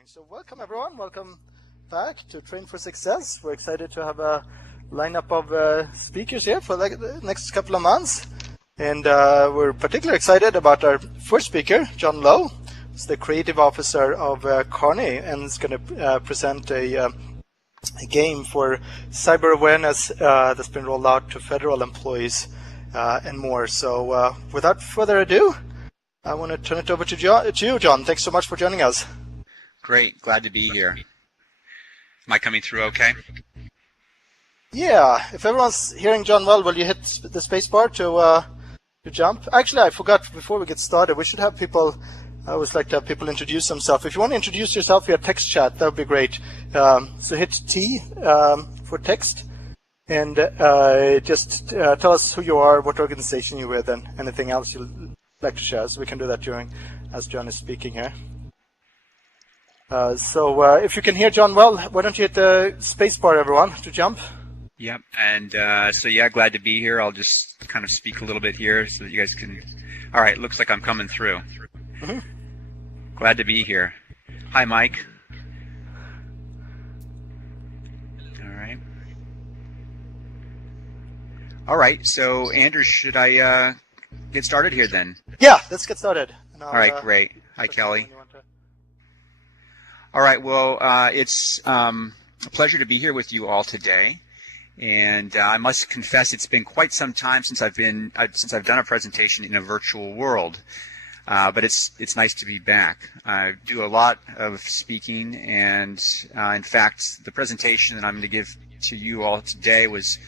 going. So welcome everyone, welcome back to Train for Success. We're excited to have a lineup of speakers here for the next couple of months. And we're particularly excited about our first speaker, John Lowe. He's the creative officer of Carney and is going to present a game for cyber awareness that's been rolled out to federal employees and more. So without further ado, I want to turn it over to you, John. Thanks so much for joining us. Great. Glad to be here. Am I coming through okay? Yeah. If everyone's hearing John well, will you hit the space bar to jump? Actually, I forgot before we get started. We should have people, I always like to have people introduce themselves. If you want to introduce yourself via text chat, that would be great. So hit T for text and just tell us who you are, what organization you're with, and anything else you'd like to share. So we can do that as John is speaking here. So if you can hear John well, why don't you hit the space bar, everyone, to jump? Yep. And so yeah, glad to be here. I'll just kind of speak a little bit here so that you guys can. All right, looks like I'm coming through. Mm-hmm. Glad to be here. Hi, Mike. All right. So Andrew, should I get started here then? Yeah, let's get started. All right, great. Hi, Kelly. All right, well, it's a pleasure to be here with you all today, and I must confess it's been quite some time since I've done a presentation in a virtual world, but it's nice to be back. I do a lot of speaking, and in fact, the presentation that I'm going to give to you all today was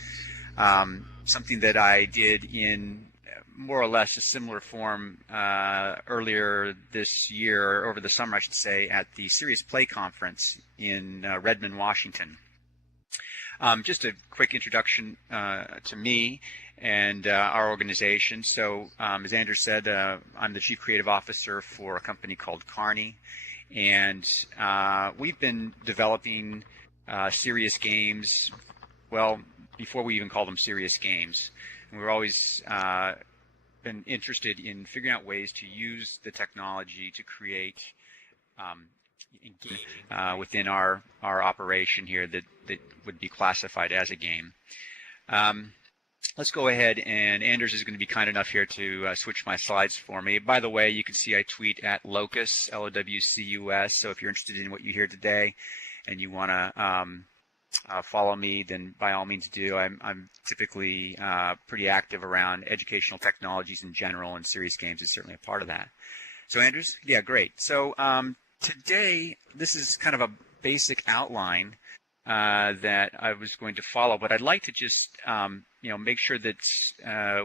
something that I did in more or less a similar form earlier this year, or over the summer I should say, at the Serious Play Conference in Redmond, Washington. Just a quick introduction to me and our organization. So as Andrew said, I'm the Chief Creative Officer for a company called Carney, and we've been developing serious games, well, before we even call them serious games. And we're always been interested in figuring out ways to use the technology to create engaging within our operation here that would be classified as a game. Let's go ahead, and Anders is going to be kind enough here to switch my slides for me. By the way, you can see I tweet at Locus, Lowcus, so if you're interested in what you hear today and you want to follow me, then by all means do. I'm typically pretty active around educational technologies in general, and serious games is certainly a part of that. So Andrews, yeah, great. So today, this is kind of a basic outline that I was going to follow, but I'd like to just make sure that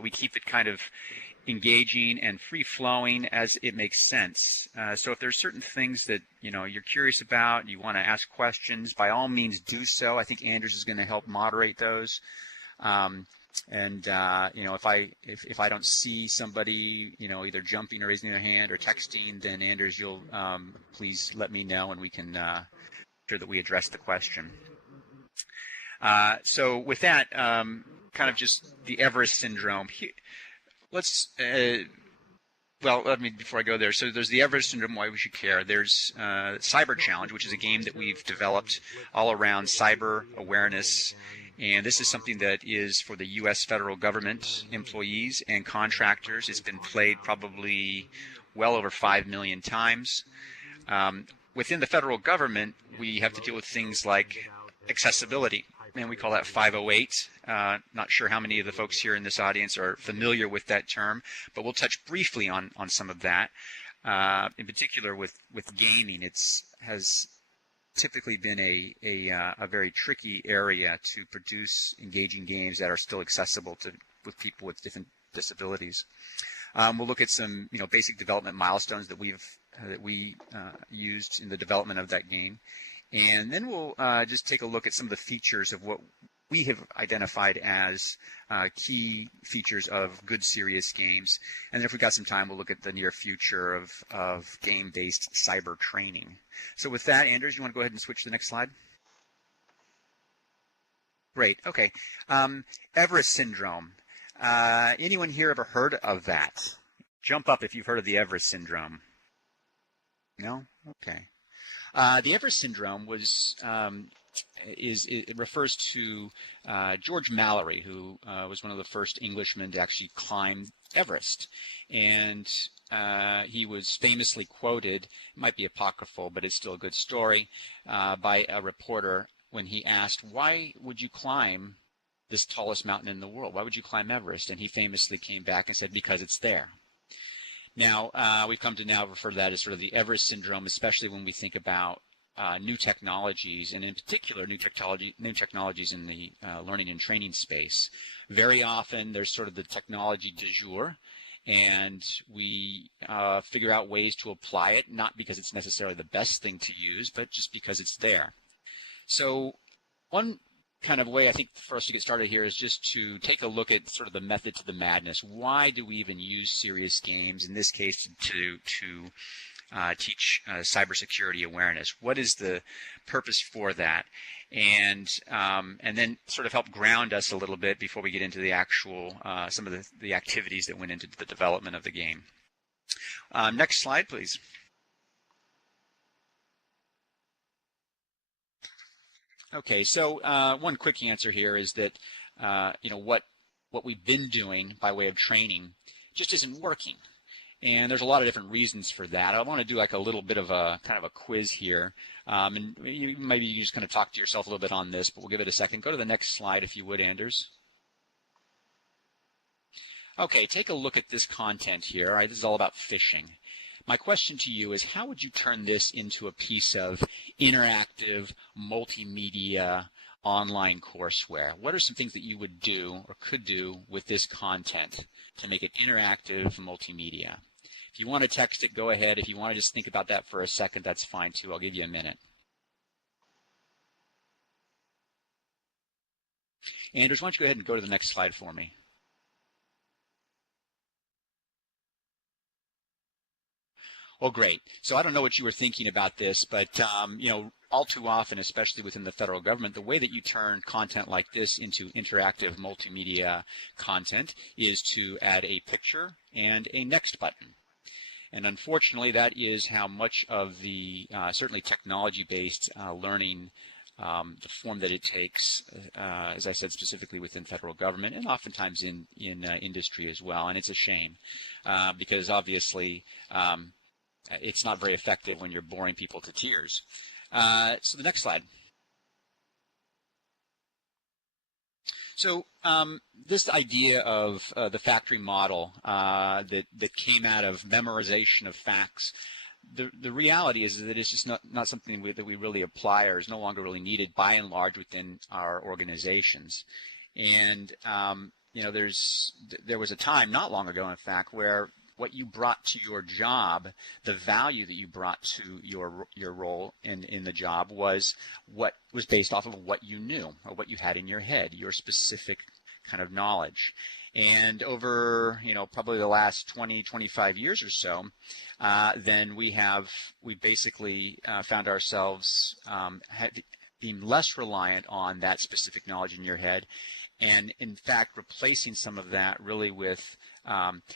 we keep it kind of engaging and free-flowing as it makes sense. So if there's certain things that you're curious about, you want to ask questions, by all means do so. I think Anders is going to help moderate those. If I don't see somebody either jumping or raising their hand or texting, then Anders, you'll please let me know, and we can sure that we address the question. So with that, kind of just the Everest syndrome. Let's, before I go there, so there's the Everest syndrome, why we should care. There's Cyber Challenge, which is a game that we've developed all around cyber awareness. And this is something that is for the U.S. federal government employees and contractors. It's been played probably well over 5 million times. Within the federal government, we have to deal with things like accessibility, and we call that 508. Not sure how many of the folks here in this audience are familiar with that term, but we'll touch briefly on some of that. In particular with gaming, has typically been a very tricky area to produce engaging games that are still accessible with people with different disabilities. We'll look at some basic development milestones that we used in the development of that game. And then we'll just take a look at some of the features of what we have identified as key features of good serious games. And then if we've got some time, we'll look at the near future of game-based cyber training. So with that, Anders, you want to go ahead and switch to the next slide? Great. Okay. Everest syndrome. Anyone here ever heard of that? Jump up if you've heard of the Everest syndrome. No? Okay. The Everest syndrome was it refers to George Mallory, who was one of the first Englishmen to actually climb Everest, and he was famously quoted, it might be apocryphal, but it's still a good story, by a reporter when he asked, "Why would you climb this tallest mountain in the world? Why would you climb Everest?" And he famously came back and said, "Because it's there." Now, we've come to now refer to that as sort of the Everest syndrome, especially when we think about new technologies, and in particular new technologies in the learning and training space. Very often there's sort of the technology du jour, and we figure out ways to apply it, not because it's necessarily the best thing to use, but just because it's there. So one kind of way I think for us to get started here is just to take a look at sort of the method to the madness. Why do we even use serious games, in this case to teach cybersecurity awareness? What is the purpose for that? And then sort of help ground us a little bit before we get into the actual some of the activities that went into the development of the game. Next slide, please. Okay, so one quick answer here is that what we've been doing by way of training just isn't working. And there's a lot of different reasons for that. I want to do like a little bit of a kind of a quiz here. And maybe you can just kind of talk to yourself a little bit on this, but we'll give it a second. Go to the next slide if you would, Anders. Okay, take a look at this content here. All right, this is all about phishing. My question to you is, how would you turn this into a piece of interactive multimedia online courseware? What are some things that you would do or could do with this content to make it interactive multimedia? If you want to text it, go ahead. If you want to just think about that for a second, that's fine too. I'll give you a minute. Anders, why don't you go ahead and go to the next slide for me? Well, great. So I don't know what you were thinking about this, but all too often, especially within the federal government, the way that you turn content like this into interactive multimedia content is to add a picture and a next button. And unfortunately, that is how much of the certainly technology-based learning, the form that it takes, as I said, specifically within federal government and oftentimes in industry as well. And it's a shame because obviously it's not very effective when you're boring people to tears. So the next slide. So this idea of the factory model that came out of memorization of facts, the reality is that it's just not something that we really apply or is no longer really needed by and large within our organizations. And there was a time not long ago, in fact, where what you brought to your job, the value that you brought to your role in the job was what was based off of what you knew or what you had in your head, your specific kind of knowledge. And over probably the last 20, 25 years or so, then we basically found ourselves being less reliant on that specific knowledge in your head, and in fact replacing some of that really with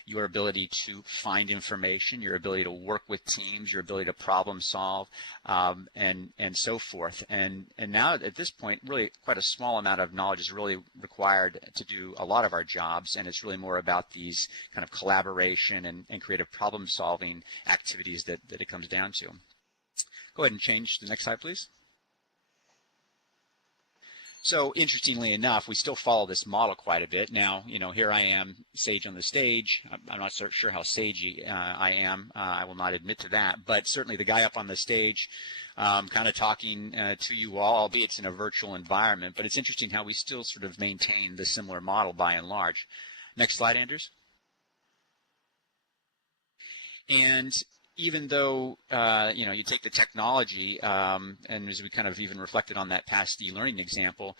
your ability to find information, your ability to work with teams, your ability to problem solve, and so forth. And now at this point, really quite a small amount of knowledge is really required to do a lot of our jobs, and it's really more about these kind of collaboration and creative problem solving activities that it comes down to. Go ahead and change the next slide, please. So interestingly enough, we still follow this model quite a bit. Now, here I am, sage on the stage. I'm not so sure how sagey I am. I will not admit to that. But certainly the guy up on the stage kind of talking to you all, albeit it's in a virtual environment. But it's interesting how we still sort of maintain the similar model by and large. Next slide, Anders. And even though you take the technology, and as we kind of even reflected on that past e-learning example,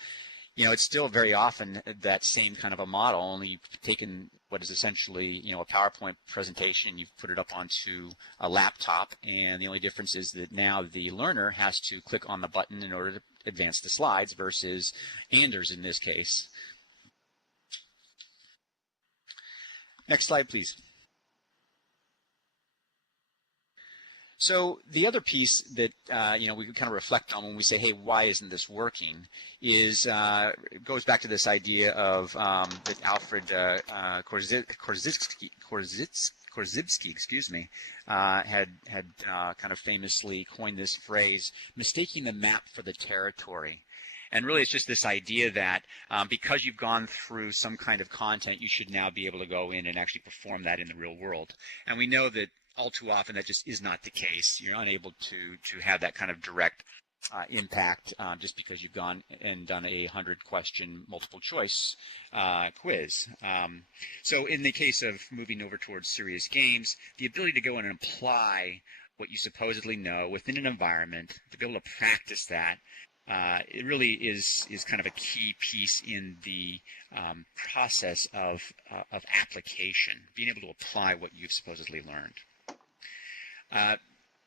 it's still very often that same kind of a model, only you've taken what is essentially a PowerPoint presentation, you've put it up onto a laptop, and the only difference is that now the learner has to click on the button in order to advance the slides versus Anders in this case. Next slide, please. So the other piece that we can kind of reflect on when we say, "Hey, why isn't this working?" is it goes back to this idea of that Alfred Korzybski, had kind of famously coined this phrase, "mistaking the map for the territory." And really, it's just this idea that because you've gone through some kind of content, you should now be able to go in and actually perform that in the real world. And we know that all too often that just is not the case. You're unable to have that kind of direct impact just because you've gone and done a 100-question multiple choice quiz. So in the case of moving over towards serious games, the ability to go in and apply what you supposedly know within an environment, to be able to practice that, it really is kind of a key piece in the process of application, being able to apply what you've supposedly learned.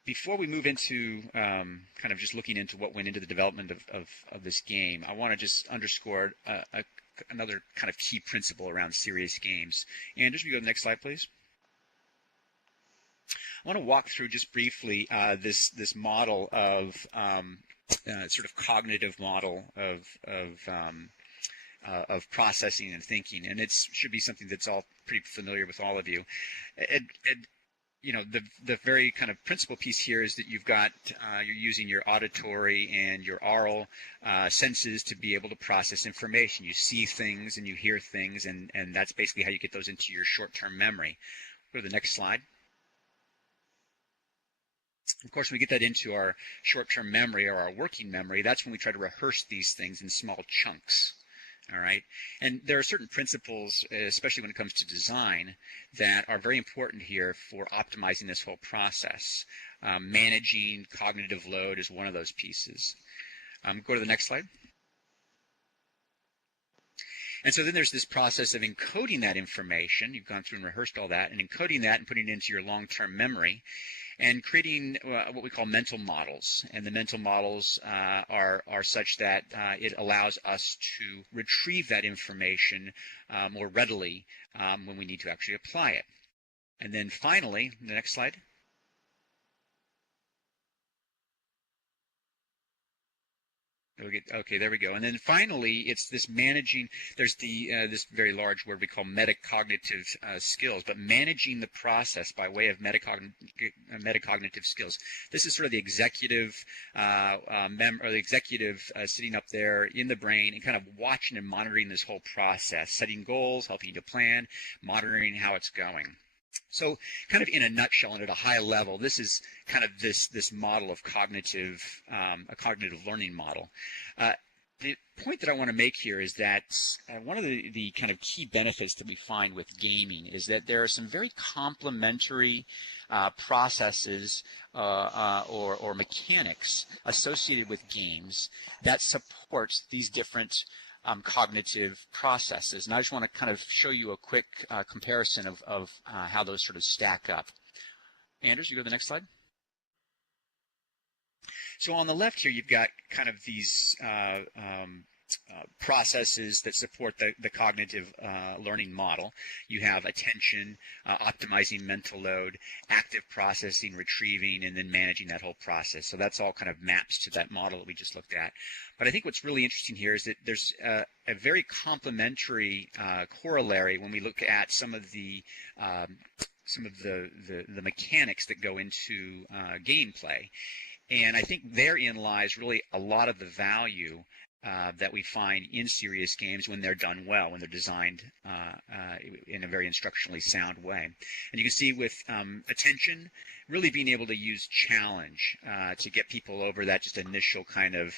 Before we move into kind of just looking into what went into the development of this game, I want to just underscore another kind of key principle around serious games. Anders, we go to the next slide, please. I want to walk through just briefly this model of sort of cognitive model of processing and thinking, and it should be something that's all pretty familiar with all of you. The very kind of principal piece here is that you've got you're using your auditory and your oral senses to be able to process information. You see things and you hear things, and that's basically how you get those into your short-term memory. Go to the next slide. Of course, when we get that into our short-term memory or our working memory, that's when we try to rehearse these things in small chunks. All right, and there are certain principles, especially when it comes to design, that are very important here for optimizing this whole process. Managing cognitive load is one of those pieces. Go to the next slide. And so then there's this process of encoding that information. You've gone through and rehearsed all that, and encoding that and putting it into your long-term memory, and creating what we call mental models. And the mental models are such that it allows us to retrieve that information more readily when we need to actually apply it. And then finally, the next slide. Okay, there we go. And then finally, it's this managing. There's this very large word we call metacognitive skills, but managing the process by way of metacognitive skills. This is sort of the executive sitting up there in the brain and kind of watching and monitoring this whole process, setting goals, helping you to plan, monitoring how it's going. So kind of in a nutshell and at a high level, this is kind of this model of a cognitive learning model. The point that I want to make here is that one of the kind of key benefits that we find with gaming is that there are some very complementary processes or mechanics associated with games that support these different cognitive processes. And I just want to kind of show you a quick comparison of how those sort of stack up. Anders, you go to the next slide. So on the left here, you've got kind of these processes that support the cognitive learning model. You have attention, optimizing mental load, active processing, retrieving, and then managing that whole process. So that's all kind of maps to that model that we just looked at. But I think what's really interesting here is that there's a very complementary corollary when we look at some of the mechanics that go into gameplay. And I think therein lies really a lot of the value that we find in serious games when they're done well, when they're designed in a very instructionally sound way. And you can see with attention, really being able to use challenge to get people over that just initial kind of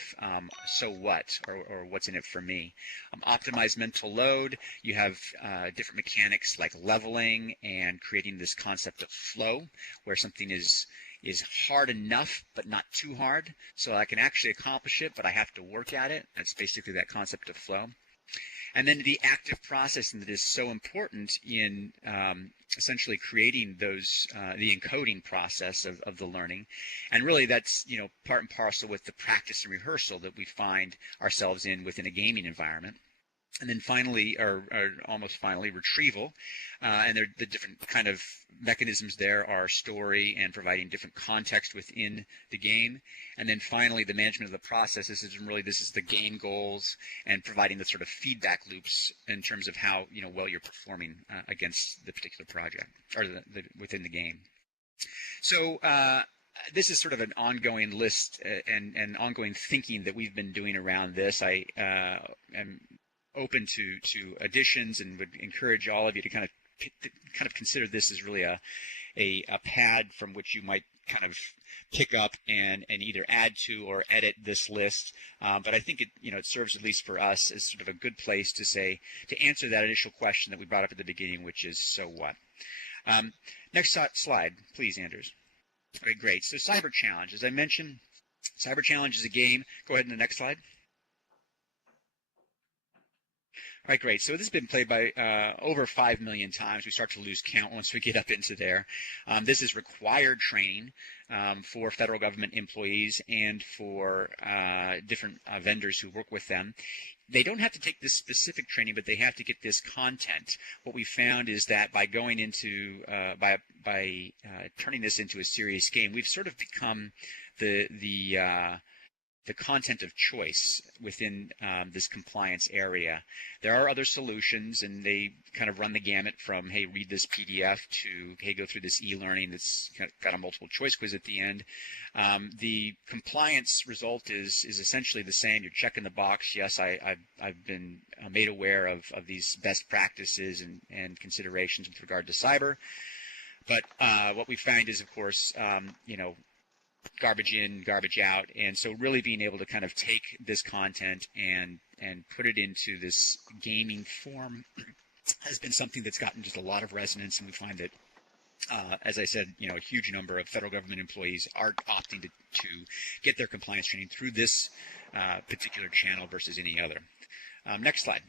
so what, or what's in it for me. Optimize mental load, you have different mechanics like leveling and creating this concept of flow, where something is hard enough but not too hard, so I can actually accomplish it, but I have to work at it. That's basically that concept of flow. And then the active processing that is so important in essentially creating those the encoding process of the learning. And really that's part and parcel with the practice and rehearsal that we find ourselves in within a gaming environment. And then finally, or almost finally, retrieval. And the different kind of mechanisms there are story and providing different context within the game. And then finally, the management of the process. This is the game goals and providing the sort of feedback loops in terms of how well you're performing against the particular project or within the game. So this is sort of an ongoing list and ongoing thinking that we've been doing around this. I am open to additions and would encourage all of you to kind of consider this as really a pad from which you might kind of pick up and either add to or edit this list. But I think it serves, at least for us, as sort of a good place to answer that initial question that we brought up at the beginning, which is, so what? Next slide, please, Anders. Okay, great. So Cyber Challenge, as I mentioned, Cyber Challenge is a game. Go ahead to the next slide. All right, great. So this has been played by over 5 million times. We start to lose count once we get up into there. This is required training for federal government employees and for different vendors who work with them. They don't have to take this specific training, but they have to get this content. What we found is that by going into by turning this into a serious game, we've sort of become the content of choice within this compliance area. There are other solutions, and they kind of run the gamut from, hey, read this PDF to, hey, go through this e-learning that's got a multiple choice quiz at the end. The compliance result is essentially the same. You're checking the box. Yes, I've been made aware of these best practices and considerations with regard to cyber. But what we find is, of course, garbage in, garbage out. And so really being able to kind of take this content and put it into this gaming form has been something that's gotten just a lot of resonance. And we find that, as I said, a huge number of federal government employees are opting to get their compliance training through this particular channel versus any other. Next slide.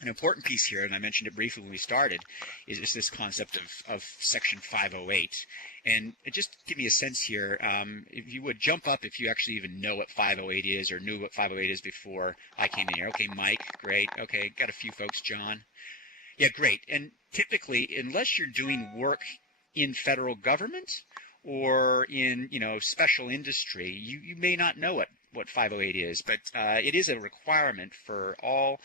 An important piece here, and I mentioned it briefly when we started, is this concept of Section 508. And just give me a sense here, if you would jump up if you actually even know what 508 is or knew what 508 is before I came in here. Okay, Mike, great. Okay, got a few folks. John. Yeah, great. And typically, unless you're doing work in federal government or in special industry, you may not know what 508 is, but it is a requirement for all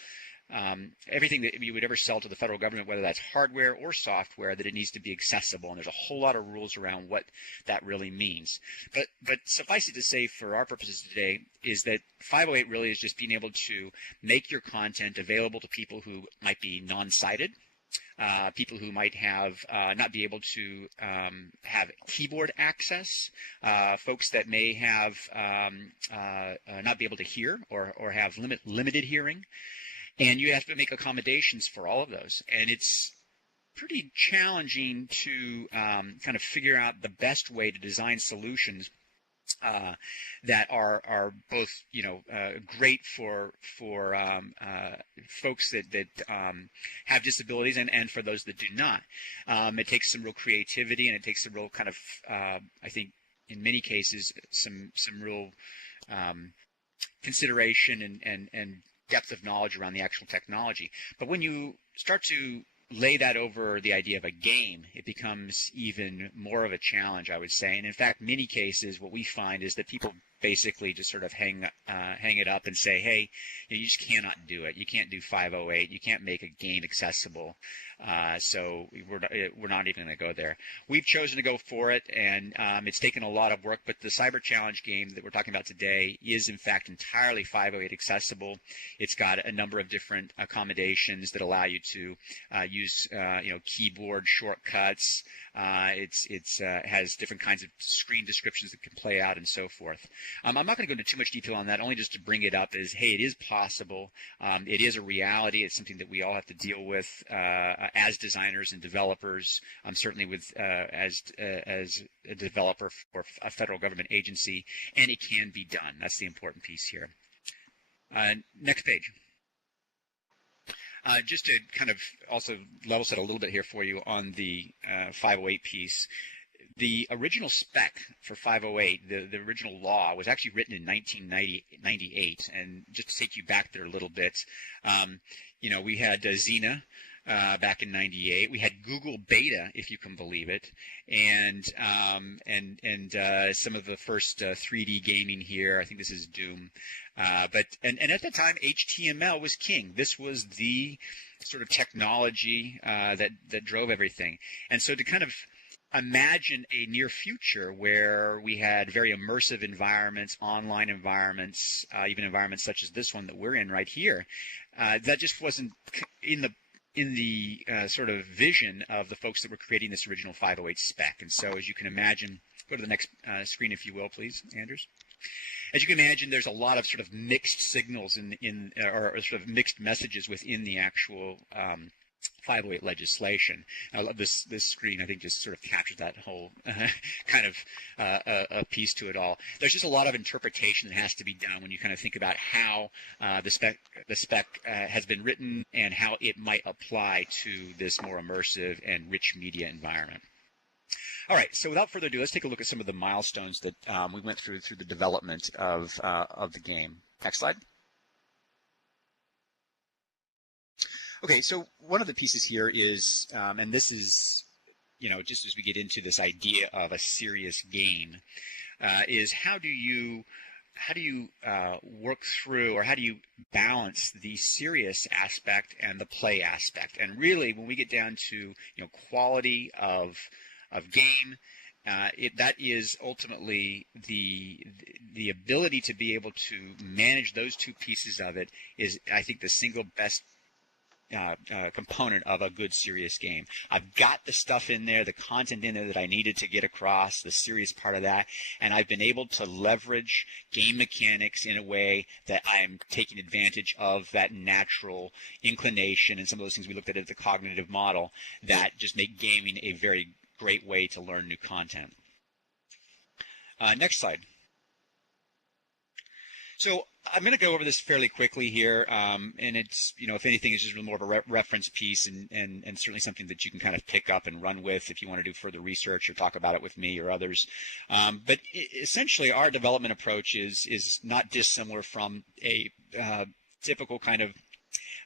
everything that you would ever sell to the federal government, whether that's hardware or software, that it needs to be accessible. And there's a whole lot of rules around what that really means. But suffice it to say, for our purposes today, is that 508 really is just being able to make your content available to people who might be non-sighted, people who might have not be able to have keyboard access, folks that may have not be able to hear or have limited hearing. And you have to make accommodations for all of those. And it's pretty challenging to kind of figure out the best way to design solutions that are both, great for folks that have disabilities and for those that do not. It takes some real creativity, and it takes some real kind of, I think, in many cases, some real consideration and depth of knowledge around the actual technology. But when you start to lay that over the idea of a game, it becomes even more of a challenge, I would say. And in fact, many cases, what we find is that people basically just sort of hang it up and say, hey, you just cannot do it. You can't do 508. You can't make a game accessible. So we're not even going to go there. We've chosen to go for it, and it's taken a lot of work. But the Cyber Challenge game that we're talking about today is, in fact, entirely 508 accessible. It's got a number of different accommodations that allow you to use keyboard shortcuts. It has different kinds of screen descriptions that can play out and so forth. I'm not going to go into too much detail on that, only just to bring it up as, hey, it is possible. It is a reality. It's something that we all have to deal with as designers and developers, certainly with as a developer for a federal government agency, and it can be done. That's the important piece here. Next page. Just to kind of also level set a little bit here for you on the 508 piece. the original spec for 508, the original law, was actually written in 1998. And just to take you back there a little bit, we had Xena back in '98. We had Google Beta, if you can believe it, and some of the first 3D gaming here. I think this is Doom. But at the time, HTML was king. This was the sort of technology that drove everything. And so to kind of imagine a near future where we had very immersive environments, online environments, even environments such as this one that we're in right here, that just wasn't in the sort of vision of the folks that were creating this original 508 spec. And so, as you can imagine, go to the next screen, if you will, please, Anders. As you can imagine, there's a lot of sort of mixed signals or sort of mixed messages within the actual 508 legislation. I love this screen. I think just sort of captures that whole kind of a piece to it all. There's just a lot of interpretation that has to be done when you kind of think about how the spec has been written and how it might apply to this more immersive and rich media environment. All right, so without further ado, let's take a look at some of the milestones that we went through the development of the game. Next slide. Okay, so one of the pieces here is, and this is, just as we get into this idea of a serious game, is how do you work through, or how do you balance the serious aspect and the play aspect? And really, when we get down to quality of game, that is ultimately the ability to be able to manage those two pieces of it is, I think, the single best component of a good serious game. I've got the stuff in there, the content in there that I needed to get across, the serious part of that, and I've been able to leverage game mechanics in a way that I'm taking advantage of that natural inclination and some of those things we looked at the cognitive model that just make gaming a very great way to learn new content. Next slide. So I'm going to go over this fairly quickly here, and it's, if anything, it's just really more of a reference piece and certainly something that you can kind of pick up and run with if you want to do further research or talk about it with me or others. But essentially, our development approach is not dissimilar from a typical kind of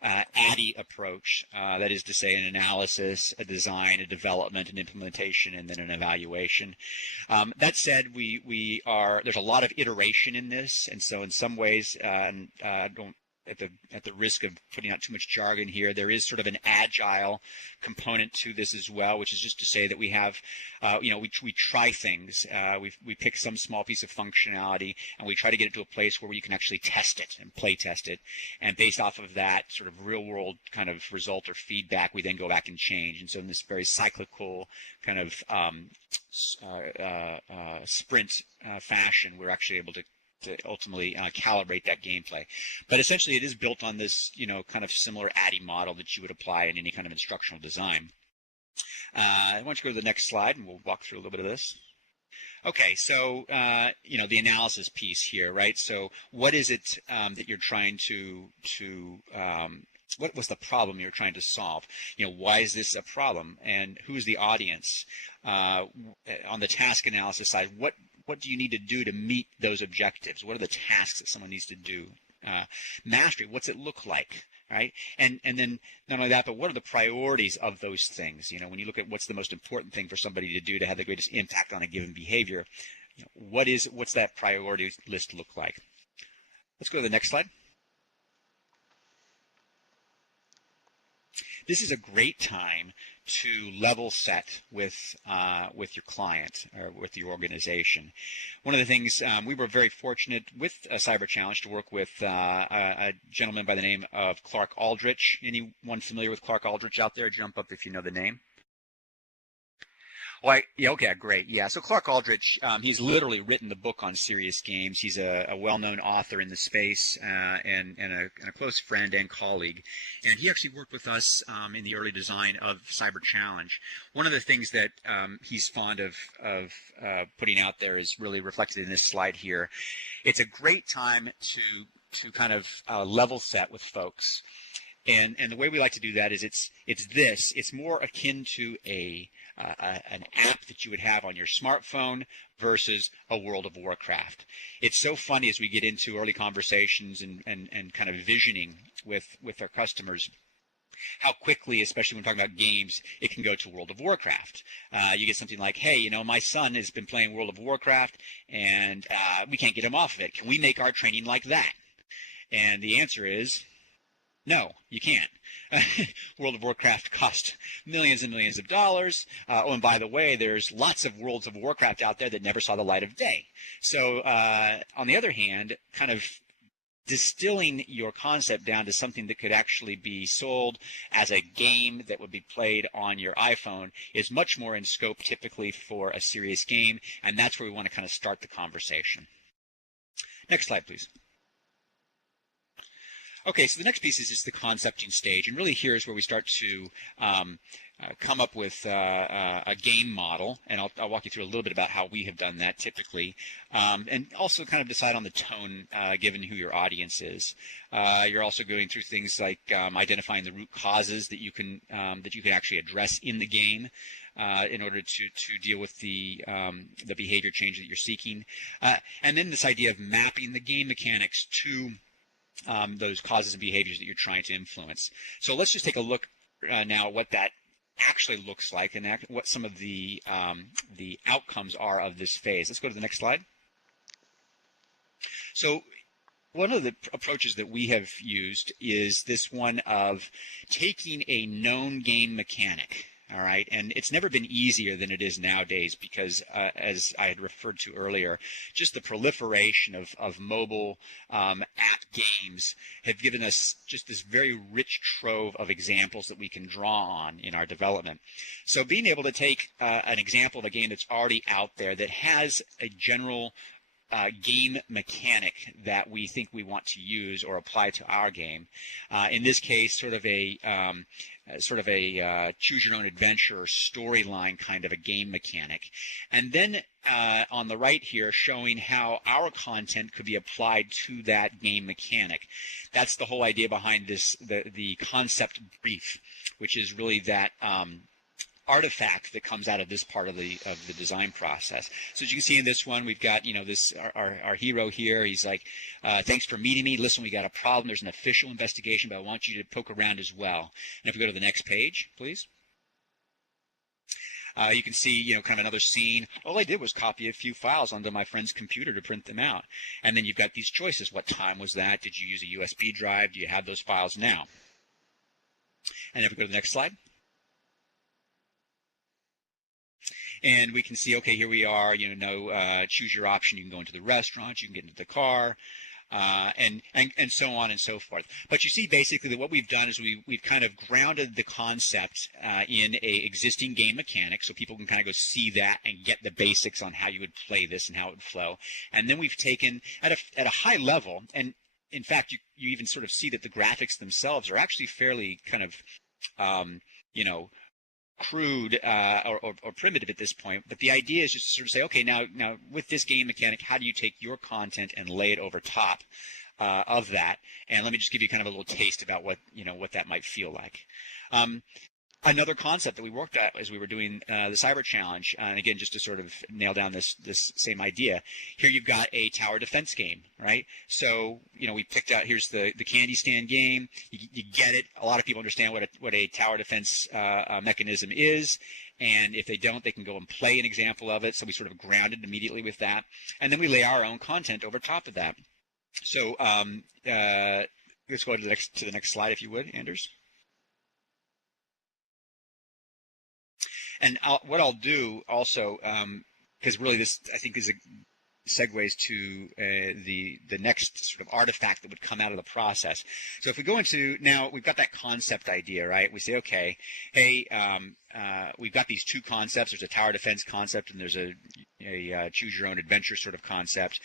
ADDIE approach, that is to say an analysis, a design, a development, an implementation, and then an evaluation. That said, there's a lot of iteration in this, and so in some ways, at the risk of putting out too much jargon here, there is sort of an agile component to this as well, which is just to say that we have, we try things. We pick some small piece of functionality, and we try to get it to a place where you can actually test it and play test it. And based off of that sort of real world kind of result or feedback, we then go back and change. And so in this very cyclical kind of sprint fashion, we're actually able to ultimately calibrate that gameplay. But essentially it is built on this, kind of similar ADDIE model that you would apply in any kind of instructional design. Why don't you go to the next slide and we'll walk through a little bit of this. Okay, so, the analysis piece here, right? So what is it that you're trying to what was the problem you're trying to solve? Why is this a problem? And who's the audience? On the task analysis side, what do you need to do to meet those objectives? What are the tasks that someone needs to do? Mastery, what's it look like, right? And then not only that, but what are the priorities of those things? When you look at what's the most important thing for somebody to do to have the greatest impact on a given behavior, what's that priority list look like? Let's go to the next slide. This is a great time to level set with your client or with your organization. One of the things we were very fortunate with Cyber Challenge to work with a gentleman by the name of Clark Aldrich. Anyone familiar with Clark Aldrich out there? Jump up if you know the name. Yeah, okay, great. Yeah, so Clark Aldrich, he's literally written the book on serious games. He's a well-known author in the space and a close friend and colleague. And he actually worked with us in the early design of Cyber Challenge. One of the things that he's fond of putting out there is really reflected in this slide here. It's a great time to kind of level set with folks. And the way we like to do that is it's more akin to a an app that you would have on your smartphone versus a World of Warcraft. It's so funny as we get into early conversations and kind of visioning with our customers, how quickly, especially when talking about games, it can go to World of Warcraft. You get something like, hey, my son has been playing World of Warcraft and we can't get him off of it. Can we make our training like that? And the answer is no, you can't. World of Warcraft cost millions and millions of dollars. Oh, and by the way, there's lots of Worlds of Warcraft out there that never saw the light of day. So on the other hand, kind of distilling your concept down to something that could actually be sold as a game that would be played on your iPhone is much more in scope typically for a serious game, and that's where we want to kind of start the conversation. Next slide, please. Okay, so the next piece is just the concepting stage, and really here is where we start to come up with a game model, and I'll walk you through a little bit about how we have done that typically, and also kind of decide on the tone given who your audience is. You're also going through things like identifying the root causes that you can actually address in the game in order to deal with the behavior change that you're seeking, and then this idea of mapping the game mechanics to those causes and behaviors that you're trying to influence. So let's just take a look now at what that actually looks like and what some of the outcomes are of this phase. Let's go to the next slide. So one of the approaches that we have used is this one of taking a known game mechanic. All right, and it's never been easier than it is nowadays because, as I had referred to earlier, just the proliferation of mobile app games have given us just this very rich trove of examples that we can draw on in our development. So being able to take an example of a game that's already out there that has a general game mechanic that we think we want to use or apply to our game. In this case, sort of a choose your own adventure or storyline kind of a game mechanic. And then on the right here, showing how our content could be applied to that game mechanic. That's the whole idea behind this, the concept brief, which is really that artifact that comes out of this part of the design process. So as you can see in this one, we've got this our hero here. He's like, thanks for meeting me. Listen, we got a problem. There's an official investigation, but I want you to poke around as well. And if we go to the next page, please. You can see, kind of another scene. All I did was copy a few files onto my friend's computer to print them out. And then you've got these choices. What time was that? Did you use a USB drive? Do you have those files now? And if we go to the next slide. And we can see, okay, here we are, choose your option. You can go into the restaurant, you can get into the car, and so on and so forth. But you see basically that what we've done is we've kind of grounded the concept in a existing game mechanic so people can kind of go see that and get the basics on how you would play this and how it would flow. And then we've taken at a high level, and in fact, you even sort of see that the graphics themselves are actually fairly kind of, crude or primitive at this point, but the idea is just to sort of say, okay, now with this game mechanic, how do you take your content and lay it over top of that? And let me just give you kind of a little taste about what that might feel like. Another concept that we worked at as we were doing the Cyber Challenge, and again, just to sort of nail down this same idea, here you've got a tower defense game, right? So, we picked out, here's the candy stand game. You get it. A lot of people understand what a tower defense mechanism is, and if they don't, they can go and play an example of it. So we sort of grounded immediately with that, and then we lay our own content over top of that. So let's go to the next slide, if you would, Anders. And what I'll do also, because really this, I think, is segues to the next sort of artifact that would come out of the process. So if we go into, now we've got that concept idea, right? We say, okay, hey, we've got these two concepts. There's a tower defense concept and there's a choose your own adventure sort of concept.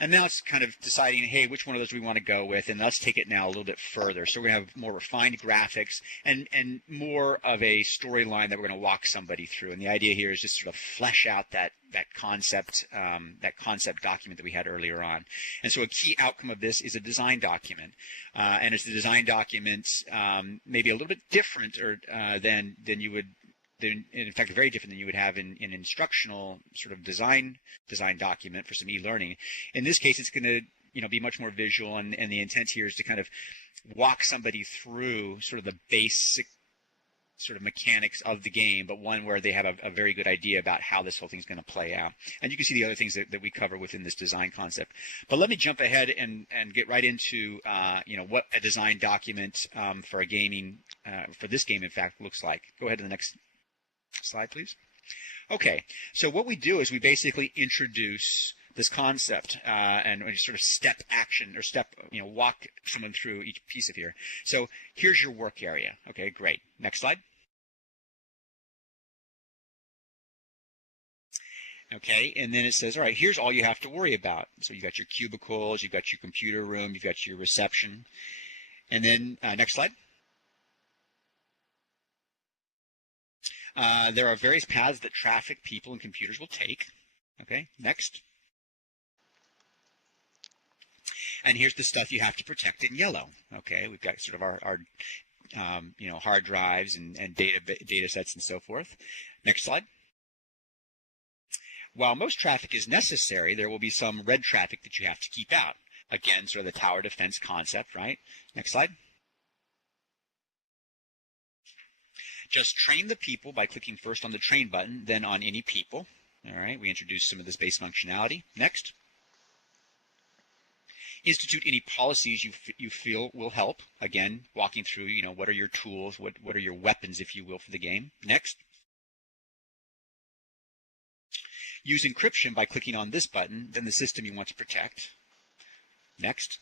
And now it's kind of deciding, hey, which one of those we want to go with, and let's take it now a little bit further. So we're going to have more refined graphics and more of a storyline that we're going to walk somebody through. And the idea here is just sort of flesh out that concept document that we had earlier on. And so a key outcome of this is a design document. And it's the design document maybe a little bit different than in fact, very different than you would have in instructional sort of design document for some e-learning. In this case, it's going to be much more visual, and the intent here is to kind of walk somebody through sort of the basic sort of mechanics of the game, but one where they have a very good idea about how this whole thing is going to play out. And you can see the other things that we cover within this design concept. But let me jump ahead and get right into what a design document for a gaming for this game in fact looks like. Go ahead to the next slide, please. Okay, so what we do is we basically introduce this concept and we sort of step action or walk someone through each piece of here. So here's your work area. Okay, great. Next slide. Okay, and then it says, all right, here's all you have to worry about. So you've got your cubicles, you've got your computer room, you've got your reception. And then next slide. There are various paths that traffic, people, and computers will take. Okay, next. And here's the stuff you have to protect in yellow. Okay, we've got sort of our hard drives and data sets and so forth. Next slide. While most traffic is necessary, there will be some red traffic that you have to keep out. Again, sort of the tower defense concept, right? Next slide. Just train the people by clicking first on the train button, then on any people. All right, we introduced some of this base functionality. Next. Institute any policies you feel will help. Again, walking through, what are your tools, what are your weapons, if you will, for the game. Next. Use encryption by clicking on this button, then the system you want to protect. Next.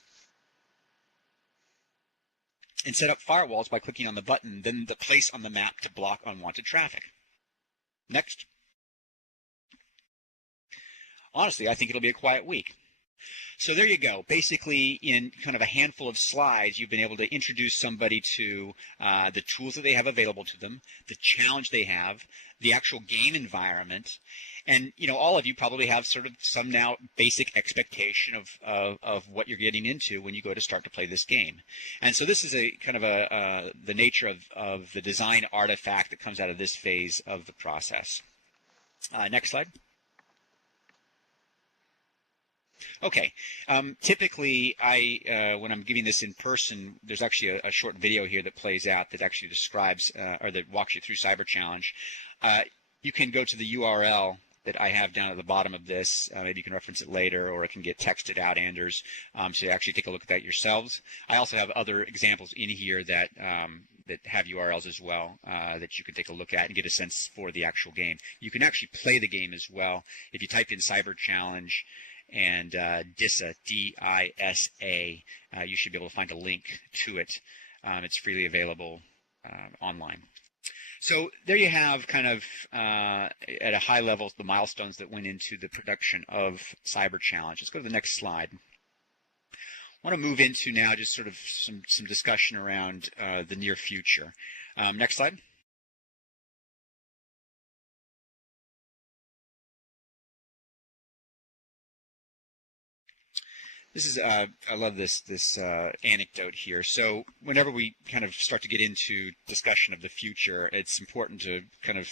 And set up firewalls by clicking on the button, then the place on the map to block unwanted traffic. Next. Honestly, I think it'll be a quiet week. So there you go. Basically, in kind of a handful of slides, you've been able to introduce somebody to the tools that they have available to them, the challenge they have, the actual game environment, and all of you probably have sort of some now basic expectation of what you're getting into when you go to start to play this game. And so this is a kind of the nature of the design artifact that comes out of this phase of the process. Next slide. Okay. Typically, when I'm giving this in person, there's actually a short video here that plays out that actually describes or that walks you through Cyber Challenge. You can go to the URL that I have down at the bottom of this. Maybe you can reference it later, or it can get texted out, Anders. So you actually take a look at that yourselves. I also have other examples in here that have URLs as well that you can take a look at and get a sense for the actual game. You can actually play the game as well. If you type in Cyber Challenge and DISA, D-I-S-A, you should be able to find a link to it. It's freely available online. So there you have kind of, at a high level, the milestones that went into the production of Cyber Challenge. Let's go to the next slide. I want to move into now just sort of some discussion around the near future. Next slide. This is I love this anecdote here. So whenever we kind of start to get into discussion of the future, it's important to kind of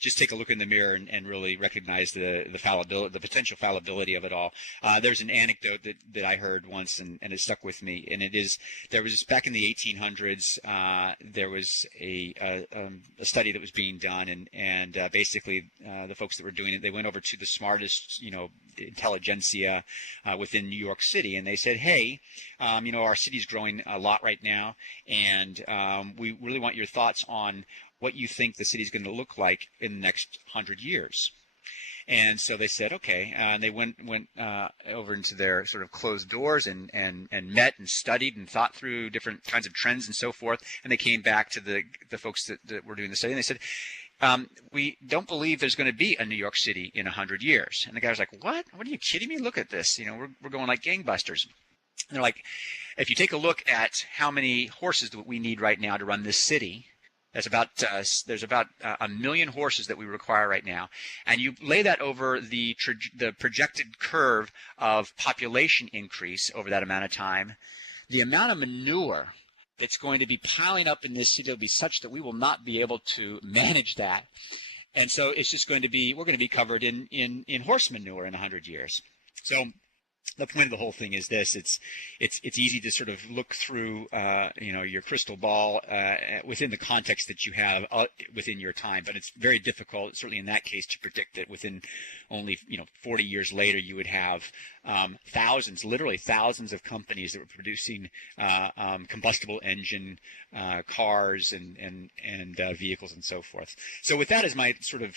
just take a look in the mirror and really recognize the fallibility, the potential fallibility of it all. There's an anecdote that I heard once and it stuck with me, and it is there was back in the 1800s there was a study that was being done, and basically the folks that were doing it, they went over to the smartest intelligentsia within New York City, and they said, hey, our city's growing a lot right now, and we really want your thoughts on what you think the city's going to look like in the next 100 years. And so they said, okay, and they went over into their sort of closed doors and met and studied and thought through different kinds of trends and so forth, and they came back to the folks that were doing the study, and they said, we don't believe there's going to be a New York City in 100 years. And the guy was like, what? What are you kidding me? Look at this. We're going like gangbusters. And they're like, if you take a look at how many horses that we need right now to run this city, there's about 1 million horses that we require right now. And you lay that over the projected curve of population increase over that amount of time, the amount of manure that's going to be piling up in this city will be such that we will not be able to manage that. And so it's just going to be, we're going to be covered in horse manure in 100 years. So the point of the whole thing is this: it's easy to sort of look through your crystal ball within the context that you have within your time, but it's very difficult, certainly in that case, to predict that within only 40 years later you would have thousands, literally thousands of companies that were producing combustible engine cars and vehicles and so forth. So with that as my sort of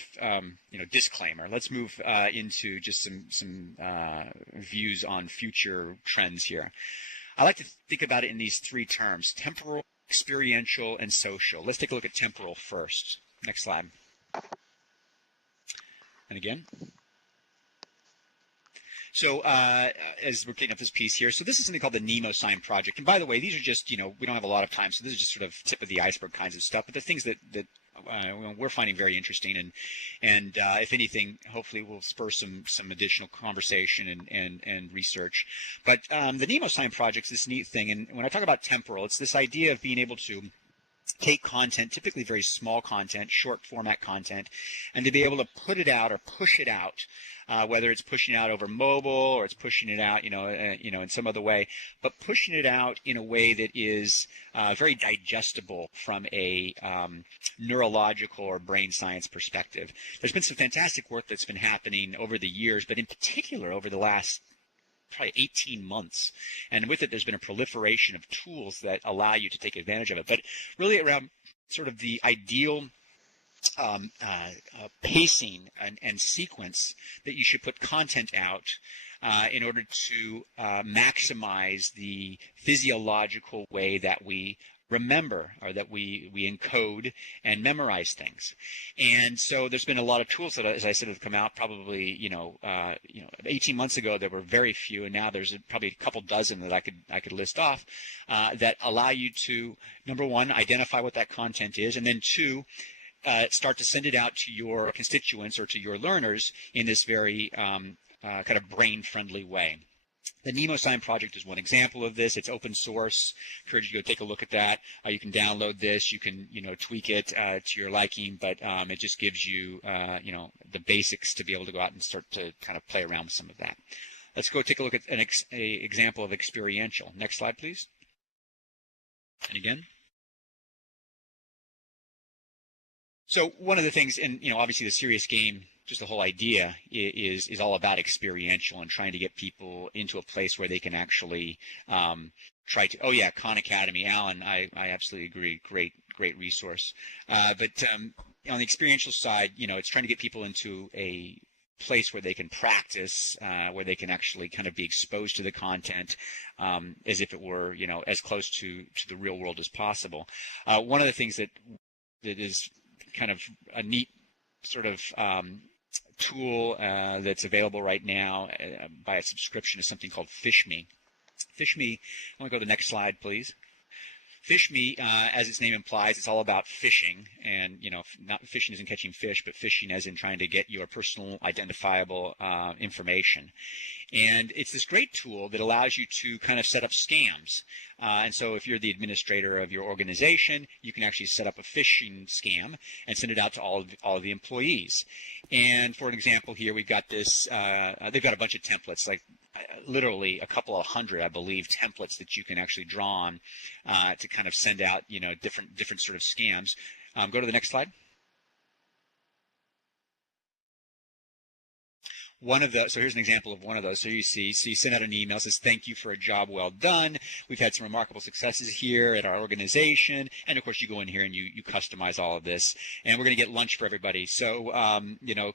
disclaimer, let's move into just some views on future trends here. I like to think about it in these three terms: temporal, experiential, and social. Let's take a look at temporal first. Next slide. And again. So as we're cleaning up this piece here, so this is something called the Nemo Sign Project. And by the way, these are just, we don't have a lot of time, so this is just sort of tip of the iceberg kinds of stuff, but the things that we're finding very interesting, and if anything, hopefully will spur some additional conversation and research. But the Nemo Sign Project is this neat thing, and when I talk about temporal, it's this idea of being able to take content, typically very small content, short format content, and to be able to put it out or push it out, whether it's pushing it out over mobile or it's pushing it out, in some other way, but pushing it out in a way that is very digestible from a neurological or brain science perspective. There's been some fantastic work that's been happening over the years, but in particular over the last probably 18 months. And with it, there's been a proliferation of tools that allow you to take advantage of it. But really around sort of the ideal pacing and sequence that you should put content out in order to maximize the physiological way that we remember, or that we encode and memorize things. And so there's been a lot of tools that, as I said, have come out. Probably 18 months ago there were very few, and now there's probably a couple dozen that I could list off that allow you to, number one, identify what that content is, and then two, start to send it out to your constituents or to your learners in this very kind of brain-friendly way. The Nemo Sign Project is one example of this. It's open source. I encourage you to go take a look at that. You can download this. You can, tweak it to your liking, but it just gives you, the basics to be able to go out and start to kind of play around with some of that. Let's go take a look at an example of experiential. Next slide, please. And again. So one of the things, and obviously the serious game, just the whole idea is all about experiential and trying to get people into a place where they can actually try to. Oh yeah, Khan Academy, Alan, I absolutely agree. Great resource. But on the experiential side, it's trying to get people into a place where they can practice, where they can actually kind of be exposed to the content as if it were, as close to the real world as possible. One of the things that is kind of a neat sort of tool that's available right now by a subscription is something called FishMe. FishMe, I want to go to the next slide, please. FishMe, as its name implies, it's all about fishing, and not fishing as in catching fish, but fishing as in trying to get your personal identifiable information. And it's this great tool that allows you to kind of set up scams. And so if you're the administrator of your organization, you can actually set up a phishing scam and send it out to all of the employees. And for an example here, we've got this, they've got a bunch of templates, like literally a couple of hundred, I believe, templates that you can actually draw on to kind of send out, different sort of scams. Go to the next slide. One of those, so here's an example of one of those. So you send out an email, says, thank you for a job well done. We've had some remarkable successes here at our organization. And of course you go in here and you customize all of this. And we're going to get lunch for everybody. So,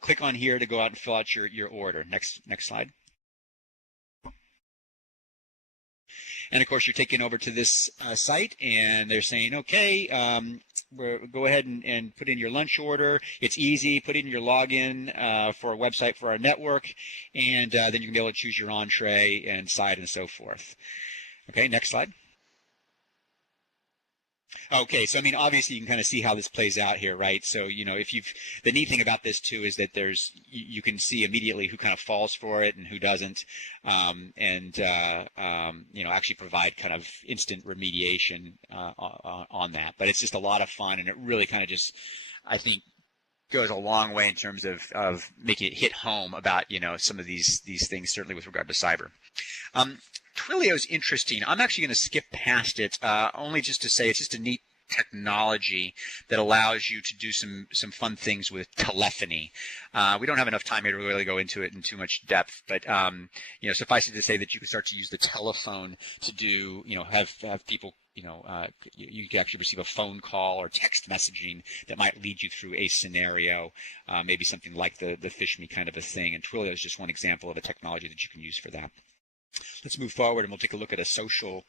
click on here to go out and fill out your order. Next slide. And of course, you're taken over to this site, and they're saying, okay, go ahead and put in your lunch order. It's easy. Put in your login for a website for our network, and then you can be able to choose your entree and side and so forth. Okay, next slide. Okay, so I mean, obviously you can kind of see how this plays out here, right? So, the neat thing about this too is that you can see immediately who kind of falls for it and who doesn't, actually provide kind of instant remediation on that. But it's just a lot of fun, and it really kind of just, I think, goes a long way in terms of making it hit home about, some of these things, certainly with regard to cyber. Twilio is interesting. I'm actually going to skip past it, only just to say it's just a neat technology that allows you to do some fun things with telephony. We don't have enough time here to really go into it in too much depth, but suffice it to say that you can start to use the telephone to do, have people, you can actually receive a phone call or text messaging that might lead you through a scenario, maybe something like the Fish Me kind of a thing. And Twilio is just one example of a technology that you can use for that. Let's move forward and we'll take a look at a social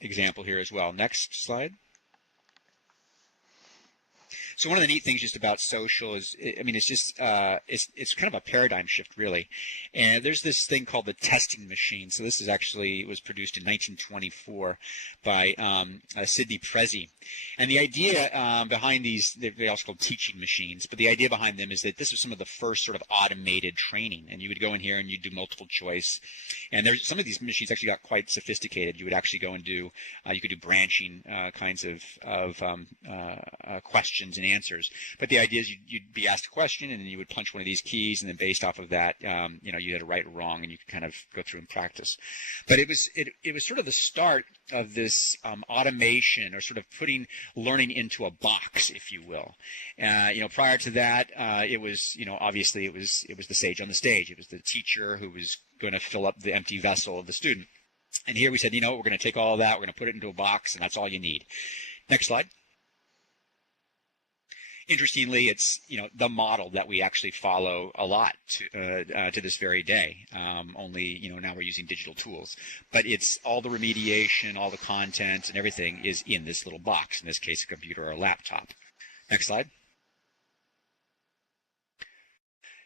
example here as well. Next slide. So one of the neat things just about social is, it's just, it's kind of a paradigm shift, really. And there's this thing called the testing machine. So this is actually, it was produced in 1924 by Sidney Prezi. And the idea behind these, they're also called teaching machines, but the idea behind them is that this was some of the first sort of automated training. And you would go in here and you'd do multiple choice. And there's some of these machines actually got quite sophisticated. You would actually go and do, you could do branching kinds of questions and answers. But the idea is you'd be asked a question and then you would punch one of these keys, and then based off of that, you had a right or wrong, and you could kind of go through and practice. But it was sort of the start of this automation, or sort of putting learning into a box, if you will. Prior to that, it was, obviously it was the sage on the stage. It was the teacher who was going to fill up the empty vessel of the student. And here we said, we're going to take all of that, we're going to put it into a box, and that's all you need. Next slide. Interestingly, it's the model that we actually follow a lot to this very day. Only now we're using digital tools, but it's all the remediation, all the content, and everything is in this little box. In this case, a computer or a laptop. Next slide.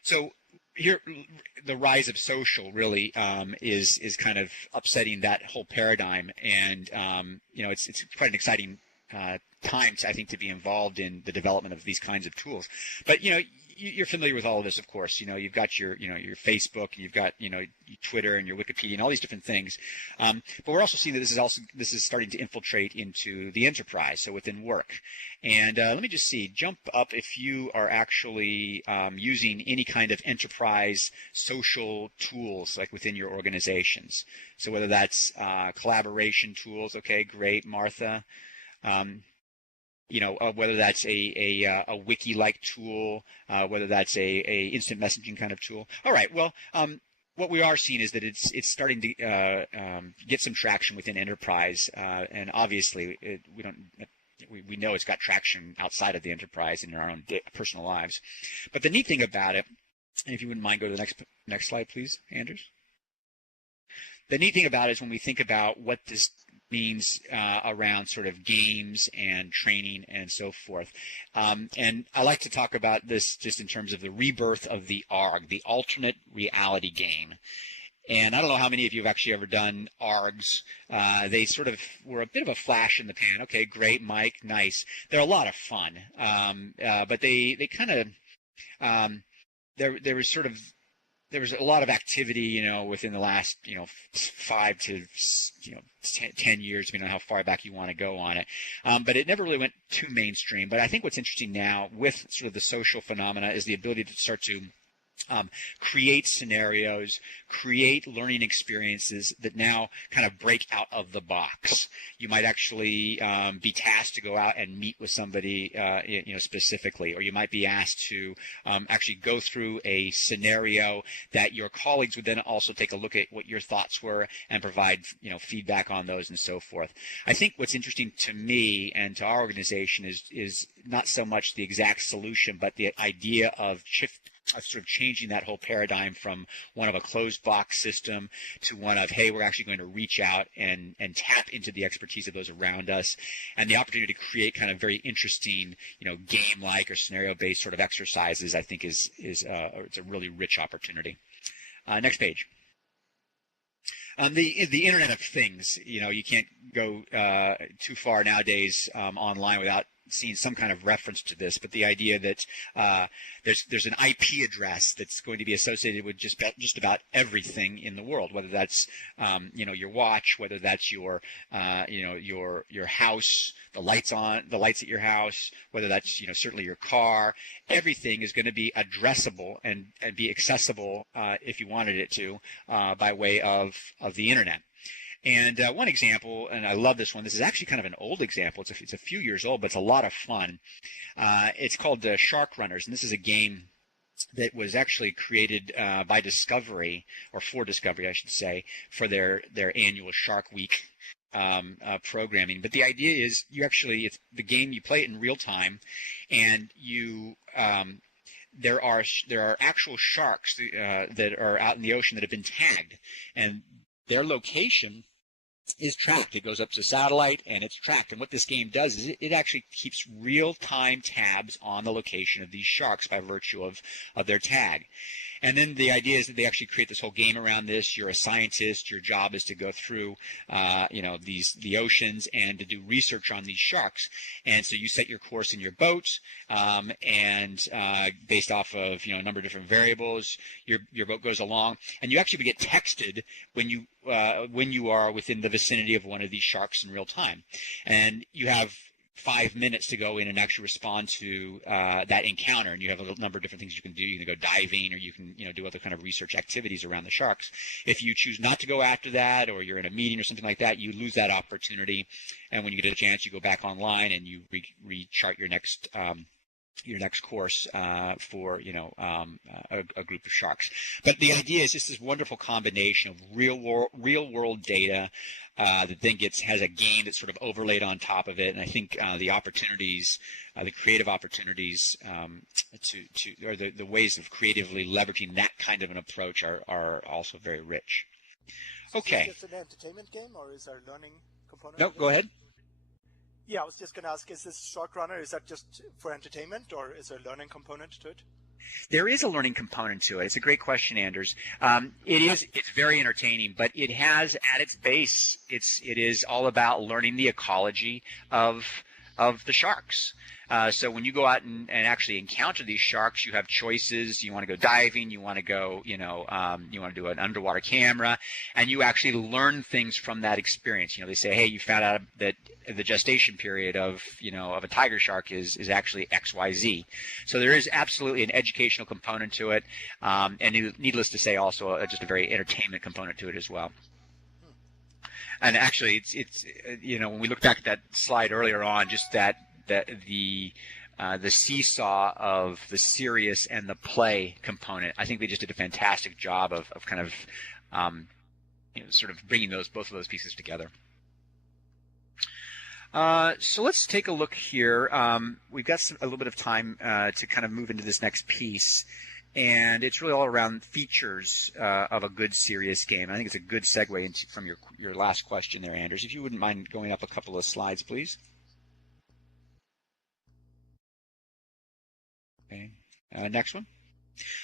So here, the rise of social really is kind of upsetting that whole paradigm, and it's quite an exciting times, I think, to be involved in the development of these kinds of tools. But you're familiar with all of this, of course. You've got your your Facebook, you've got your Twitter and your Wikipedia and all these different things. But we're also seeing that this is starting to infiltrate into the enterprise, so within work. And let me just see. Jump up if you are actually using any kind of enterprise social tools, like within your organizations. So whether that's collaboration tools. Okay, great, Martha. Whether that's a wiki-like tool, whether that's a instant messaging kind of tool. All right. Well, what we are seeing is that it's starting to get some traction within enterprise, and obviously we know it's got traction outside of the enterprise in our own personal lives. But the neat thing about it, and if you wouldn't mind, go to the next slide, please, Anders. The neat thing about it is when we think about what this means around sort of games and training and so forth. And I like to talk about this just in terms of the rebirth of the ARG, the alternate reality game. And I don't know how many of you have actually ever done ARGs. They sort of were a bit of a flash in the pan. Okay, great, Mike, nice. They're a lot of fun. But they kind of, there was a lot of activity, within the last, 5 to 10 years, depending on how far back you want to go on it. But it never really went too mainstream. But I think what's interesting now with sort of the social phenomena is the ability to start to create scenarios, create learning experiences that now kind of break out of the box. You might actually be tasked to go out and meet with somebody, specifically, or you might be asked to actually go through a scenario that your colleagues would then also take a look at what your thoughts were and provide, feedback on those and so forth. I think what's interesting to me and to our organization is not so much the exact solution, but the idea of sort of changing that whole paradigm from one of a closed box system to one of, hey, we're actually going to reach out and tap into the expertise of those around us, and the opportunity to create kind of very interesting, game-like or scenario-based sort of exercises, I think it's a really rich opportunity. Next page. The Internet of Things. You can't go too far nowadays online without seeing some kind of reference to this. But the idea that there's an IP address that's going to be associated with just about everything in the world, whether that's your watch, whether that's your house, the lights at your house, whether that's certainly your car. Everything is going to be addressable and be accessible if you wanted it to by way of the Internet. And one example, and I love this one. This is actually kind of an old example. It's a few years old, but it's a lot of fun. It's called Shark Runners, and this is a game that was actually created by Discovery, or for Discovery, I should say, for their annual Shark Week programming. But the idea is it's the game, you play it in real time, and there are actual sharks that are out in the ocean that have been tagged, and their location is tracked. It goes up to satellite and it's tracked. And what this game does is it actually keeps real-time tabs on the location of these sharks by virtue of their tag. And then the idea is that they actually create this whole game around this. You're a scientist. Your job is to go through, the oceans and to do research on these sharks. And so you set your course in your boat, and based off of a number of different variables, your boat goes along, and you actually get texted when you are within the vicinity of one of these sharks in real time, and you have 5 minutes to go in and actually respond to that encounter. And you have a number of different things you can do. You can go diving, or you can do other kind of research activities around the sharks. If you choose not to go after that, or you're in a meeting or something like that, you lose that opportunity. And when you get a chance, you go back online and you rechart your next course for a group of sharks. But the idea is just this wonderful combination of real world data that then has a game that's sort of overlaid on top of it. And I think the creative opportunities or the ways of creatively leveraging that kind of an approach are also very rich. Okay. Is this just an entertainment game, or is there a learning component? No, go ahead. Yeah, I was just going to ask, is this Shark Runner, is that just for entertainment, or is there a learning component to it? There is a learning component to it. It's a great question, Anders. It's very entertaining, but it has at its base, it is all about learning the ecology of the sharks. So when you go out and actually encounter these sharks, you have choices. You want to go diving, you want to go, you want to do an underwater camera, and you actually learn things from that experience. They say, hey, you found out that the gestation period of a tiger shark is actually XYZ. So there is absolutely an educational component to it, and needless to say, also just a very entertainment component to it as well. And actually, it's when we look back at that slide earlier on, just that the seesaw of the serious and the play component, I think they just did a fantastic job of kind of sort of bringing both of those pieces together. So let's take a look here. We've got a little bit of time to kind of move into this next piece. And it's really all around features of a good serious game. I think it's a good segue from your last question there, Anders. If you wouldn't mind going up a couple of slides, please. Okay. Next one.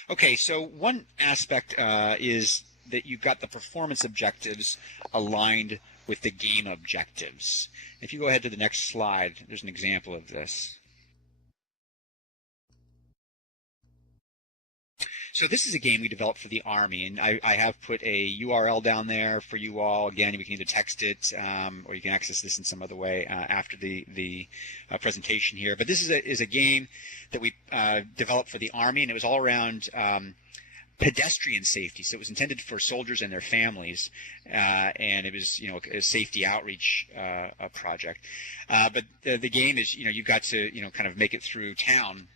Okay, so one aspect is that you've got the performance objectives aligned with the game objectives. If you go ahead to the next slide, there's an example of this. So this is a game we developed for the Army, and I have put a URL down there for you all. Again, we can either text it or you can access this in some other way after the presentation here. But this is a game that we developed for the Army, and it was all around pedestrian safety. So it was intended for soldiers and their families, and it was a safety outreach project. But the game is you've got to kind of make it through town.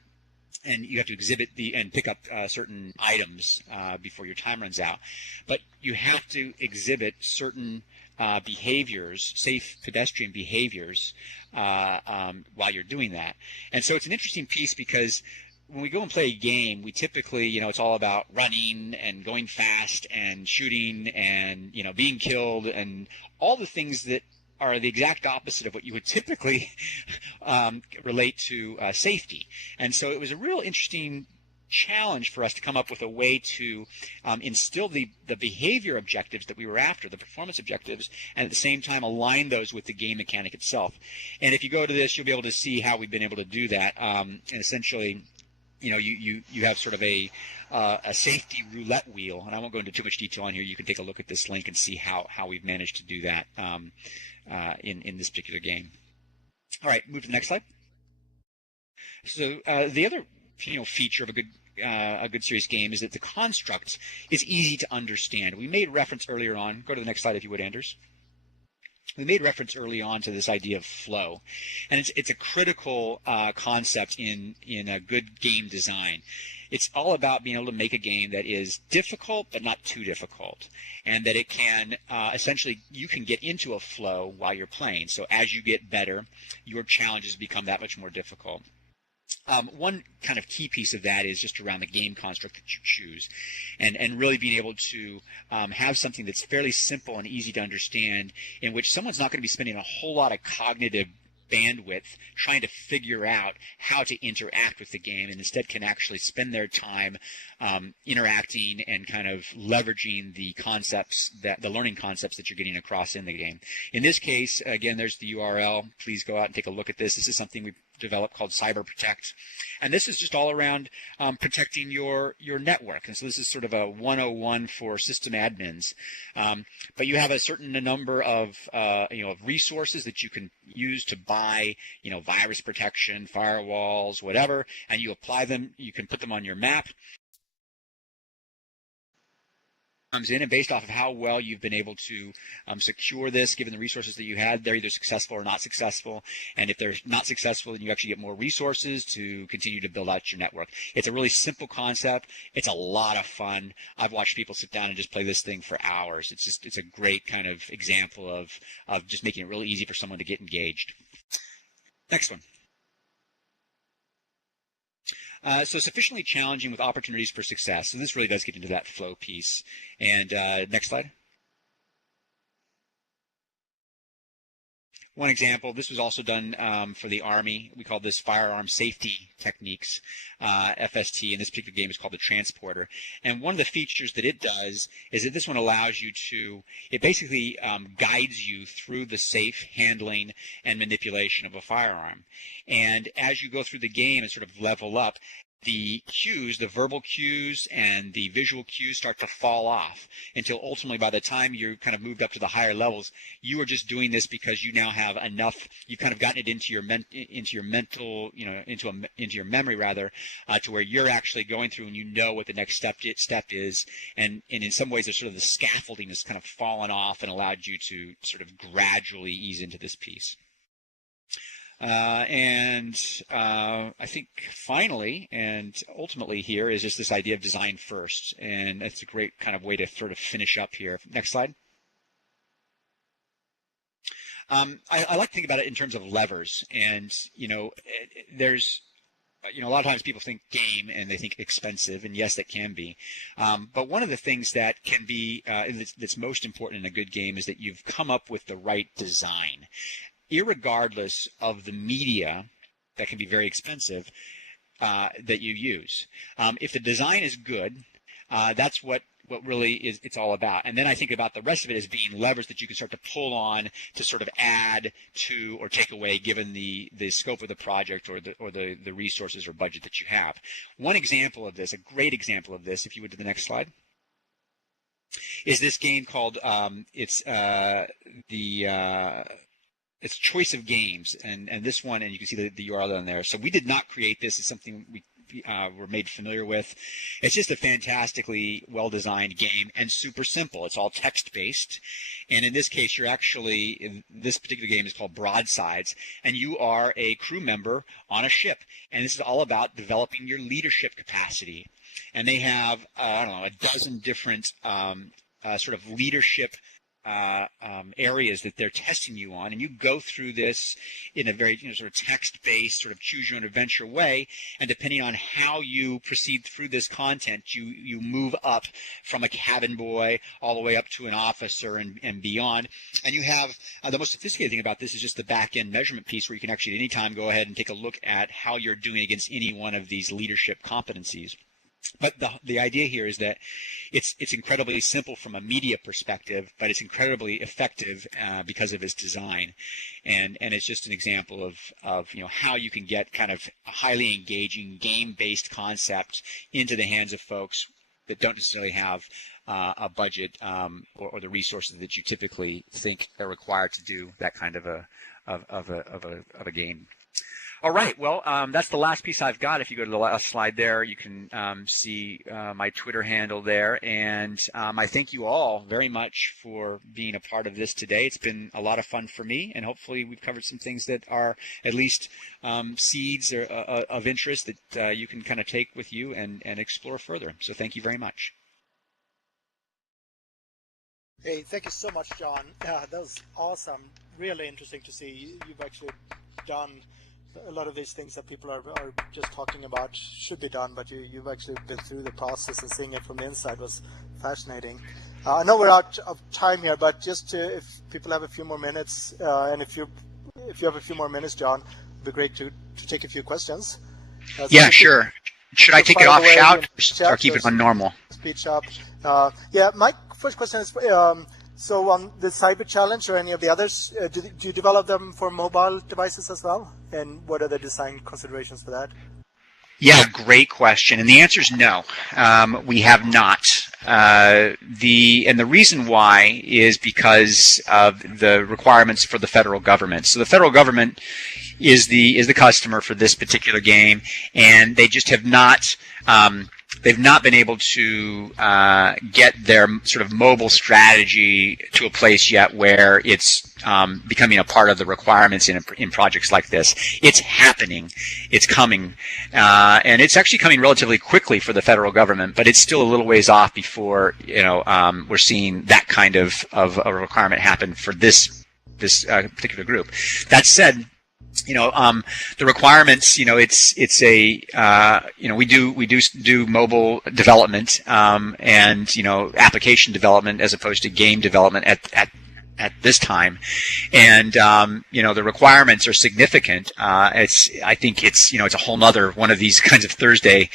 And you have to exhibit and pick up certain items before your time runs out. But you have to exhibit certain behaviors, safe pedestrian behaviors, while you're doing that. And so it's an interesting piece because when we go and play a game, we typically, it's all about running and going fast and shooting and, being killed and all the things that are the exact opposite of what you would typically relate to safety. And so it was a real interesting challenge for us to come up with a way to instill the behavior objectives that we were after, the performance objectives, and at the same time align those with the game mechanic itself. And if you go to this, you'll be able to see how we've been able to do that. And essentially, you have sort of a safety roulette wheel, and I won't go into too much detail on here. You can take a look at this link and see how we've managed to do that in this particular game. All right, move to the next slide. So the other feature of a good serious game is that the construct is easy to understand. We made reference earlier on. Go to the next slide if you would, Anders. We made reference early on to this idea of flow, and it's a critical concept in a good game design. It's all about being able to make a game that is difficult but not too difficult, and that it can essentially, you can get into a flow while you're playing. So as you get better, your challenges become that much more difficult. One kind of key piece of that is just around the game construct that you choose, and really being able to have something that's fairly simple and easy to understand, in which someone's not going to be spending a whole lot of cognitive bandwidth trying to figure out how to interact with the game, and instead can actually spend their time interacting and kind of leveraging the concepts, the learning concepts that you're getting across in the game. In this case, again, there's the URL. Please go out and take a look at this. This is something we've developed called Cyber Protect, and this is just all around protecting your network. And so this is sort of a 101 for system admins. But you have a certain number of of resources that you can use to buy virus protection, firewalls, whatever, and you apply them. You can put them on your map. Comes in, and based off of how well you've been able to secure this, given the resources that you had, they're either successful or not successful. And if they're not successful, then you actually get more resources to continue to build out your network. It's a really simple concept. It's a lot of fun. I've watched people sit down and just play this thing for hours. It's a great kind of example of just making it really easy for someone to get engaged. Next one. So sufficiently challenging with opportunities for success. So this really does get into that flow piece. And next slide. One example, this was also done for the Army. We call this firearm safety techniques, FST, and this particular game is called the Transporter. And one of the features that it does is that this one allows you to, it basically guides you through the safe handling and manipulation of a firearm. And as you go through the game and sort of level up, the cues, the verbal cues and the visual cues start to fall off until ultimately by the time you're kind of moved up to the higher levels, you are just doing this because you now have enough, you've kind of gotten it into your mental, into your memory rather, to where you're actually going through and you know what the next step is. And in some ways there's sort of the scaffolding has kind of fallen off and allowed you to sort of gradually ease into this piece. I think finally and ultimately here is just this idea of design first, and it's a great kind of way to sort of finish up here. Next slide. I like to think about it in terms of levers, and there's a lot of times people think game and they think expensive, and yes, that can be. But one of the things that can be that's most important in a good game is that you've come up with the right design. Irregardless of the media that can be very expensive that you use. If the design is good, that's what really is it's all about. And then I think about the rest of it as being levers that you can start to pull on to sort of add to or take away given the scope of the project or the resources or budget that you have. One example of this, a great example of this, if you would to the next slide, is this game called it's Choice of Games, and this one, and you can see the URL on there. So we did not create this. It's something we were made familiar with. It's just a fantastically well-designed game and super simple. It's all text-based. And in this case, this particular game is called Broadsides, and you are a crew member on a ship. And this is all about developing your leadership capacity. And they have, a dozen different sort of leadership areas that they're testing you on, and you go through this in a very sort of text-based, sort of choose your own adventure way, and depending on how you proceed through this content, you move up from a cabin boy all the way up to an officer and beyond. And you have the most sophisticated thing about this is just the back-end measurement piece, where you can actually at any time go ahead and take a look at how you're doing against any one of these leadership competencies. But the idea here is that it's incredibly simple from a media perspective, but it's incredibly effective because of its design, and it's just an example of how you can get kind of a highly engaging game-based concept into the hands of folks that don't necessarily have a budget or the resources that you typically think are required to do that kind of a game. All right, well, that's the last piece I've got. If you go to the last slide there, you can see my Twitter handle there. And I thank you all very much for being a part of this today. It's been a lot of fun for me, and hopefully we've covered some things that are at least seeds of interest that you can kind of take with you and explore further. So thank you very much. Hey, thank you so much, John. That was awesome. Really interesting to see you've actually done a lot of these things that people are just talking about should be done, but you've actually been through the process, and seeing it from the inside was fascinating. I know we're out of time here, but just if people have a few more minutes, and if you have a few more minutes, John, it'd be great to take a few questions. Yeah, sure. Should I take it off shout or keep it on normal? Speech up. Yeah, my first question is, so on the Cyber Challenge or any of the others, do you develop them for mobile devices as well? And what are the design considerations for that? Yeah, great question. And the answer is no. We have not. The reason why is because of the requirements for the federal government. So the federal government is the customer for this particular game, and they just have not they've not been able to get their sort of mobile strategy to a place yet where it's becoming a part of the requirements in projects like this. It's happening. It's coming. And it's actually coming relatively quickly for the federal government, but it's still a little ways off before we're seeing that kind of a requirement happen for this particular group. That said, the requirements, it's a, we do mobile development, and, application development as opposed to game development at this time. And, the requirements are significant. I think it's a whole nother one of these kinds of Thursday,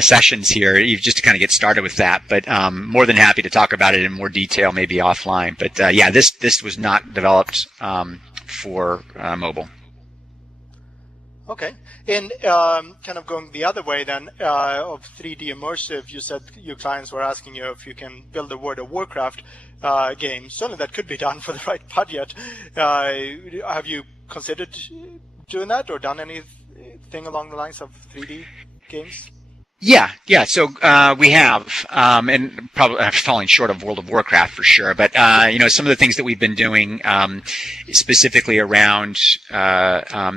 sessions here. You just to kind of get started with that, but, more than happy to talk about it in more detail, maybe offline. But, yeah, this was not developed, for mobile. Okay, and kind of going the other way then, of 3D immersive, you said your clients were asking you if you can build a World of Warcraft game. Certainly that could be done for the right budget. Have you considered doing that or done anything along the lines of 3D games? Yeah. So we have, and probably falling short of World of Warcraft for sure. But some of the things that we've been doing, specifically around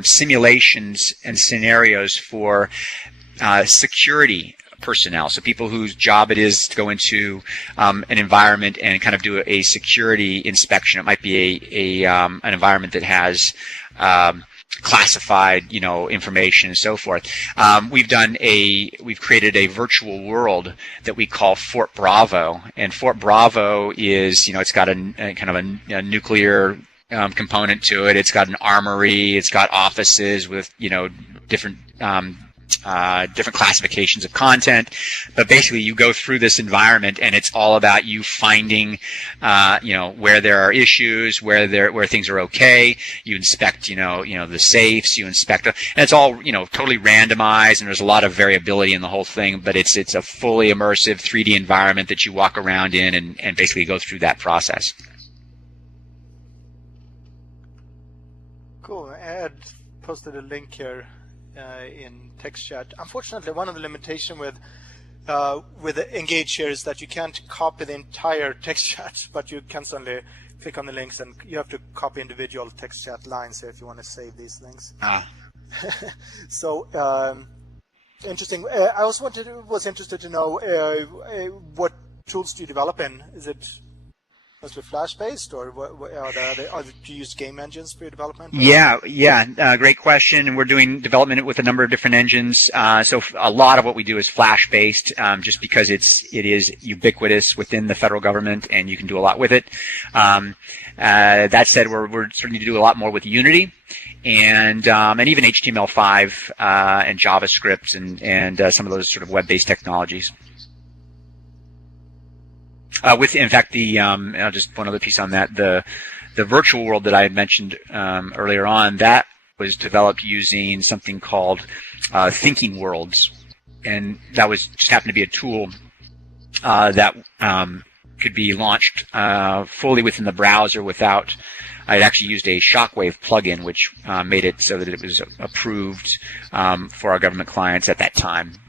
simulations and scenarios for security personnel. So people whose job it is to go into an environment and kind of do a security inspection. It might be an environment that has classified, information and so forth. We've created a virtual world that we call Fort Bravo, and Fort Bravo is, it's got a kind of a nuclear component to it. It's got an armory. It's got offices with, different classifications of content, but basically you go through this environment and it's all about you finding, where there are issues, where things are okay. You inspect, the safes, you inspect, and it's all, totally randomized, and there's a lot of variability in the whole thing, but it's a fully immersive 3D environment that you walk around in and basically go through that process. Cool. Ed posted a link here in text chat. Unfortunately, one of the limitations with Engage here is that you can't copy the entire text chat, but you can certainly click on the links, and you have to copy individual text chat lines here if you want to save these links. So interesting. I also was interested to know what tools do you develop in? Is it mostly Flash-based, or do you use game engines for your development? Yeah, great question. And we're doing development with a number of different engines. So a lot of what we do is Flash-based, just because it is ubiquitous within the federal government, and you can do a lot with it. That said, we're starting to do a lot more with Unity, and even HTML5 and JavaScript and some of those sort of web-based technologies. In fact, just one other piece on that, the virtual world that I had mentioned earlier on, that was developed using something called Thinking Worlds, and that was just happened to be a tool that could be launched fully within the browser without. I'd actually used a Shockwave plugin, which made it so that it was approved for our government clients at that time.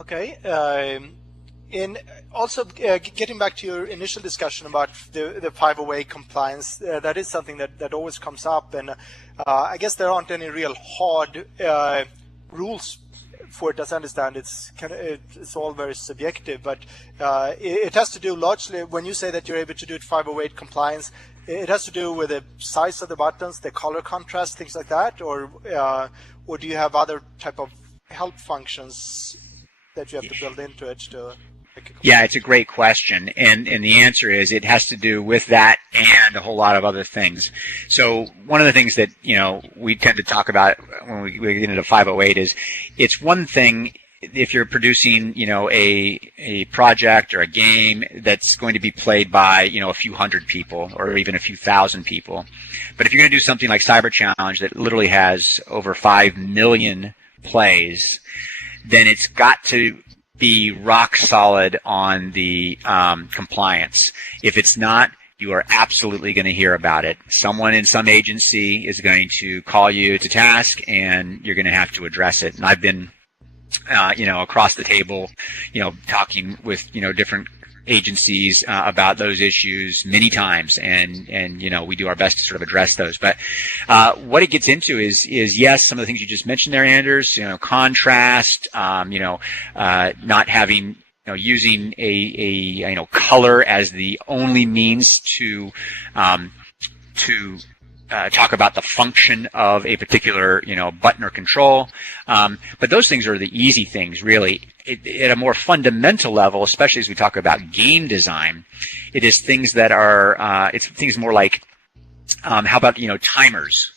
Okay, and also getting back to your initial discussion about the 508 compliance, that is something that always comes up, and I guess there aren't any real hard rules for it. As I understand, it's all very subjective, but it has to do largely, when you say that you're able to do it 508 compliance, it has to do with the size of the buttons, the color contrast, things like that, or do you have other type of help functions that you have to build into it to make it? Yeah, it's a great question, and the answer is it has to do with that and a whole lot of other things. So one of the things that we tend to talk about when we get into 508 is it's one thing if you're producing a project or a game that's going to be played by a few hundred people or even a few thousand people, but if you're going to do something like Cyber Challenge that literally has over 5 million plays, then it's got to be rock solid on the compliance. If it's not, you are absolutely going to hear about it. Someone in some agency is going to call you to task, and you're going to have to address it. And I've been, across the table, talking with, different agencies about those issues many times, and we do our best to sort of address those. But what it gets into is yes, some of the things you just mentioned there, Anders. Contrast. Not having using a color as the only means to talk about the function of a particular button or control. But those things are the easy things, really. At a more fundamental level, especially as we talk about game design, it is things that are it's things more like how about timers,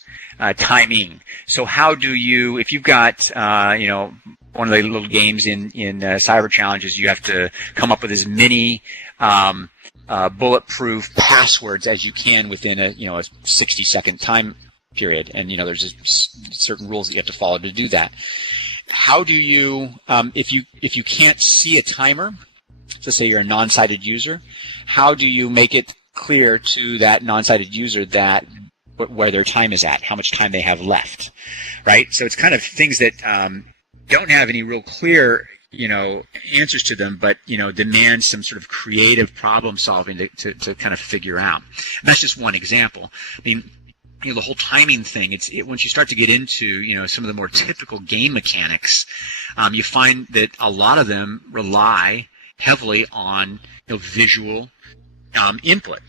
timing. So how do you, if you've got one of the little games in Cyber Challenges, you have to come up with as many bulletproof passwords as you can within a 60-second time period, and there's just certain rules that you have to follow to do that. How do you, if you can't see a timer, let's say you're a non-sighted user, how do you make it clear to that non-sighted user that where their time is at, how much time they have left, right? So it's kind of things that don't have any real clear answers to them, but demand some sort of creative problem solving to kind of figure out. And that's just one example. I mean, the whole timing thing, once you start to get into some of the more typical game mechanics, you find that a lot of them rely heavily on visual input.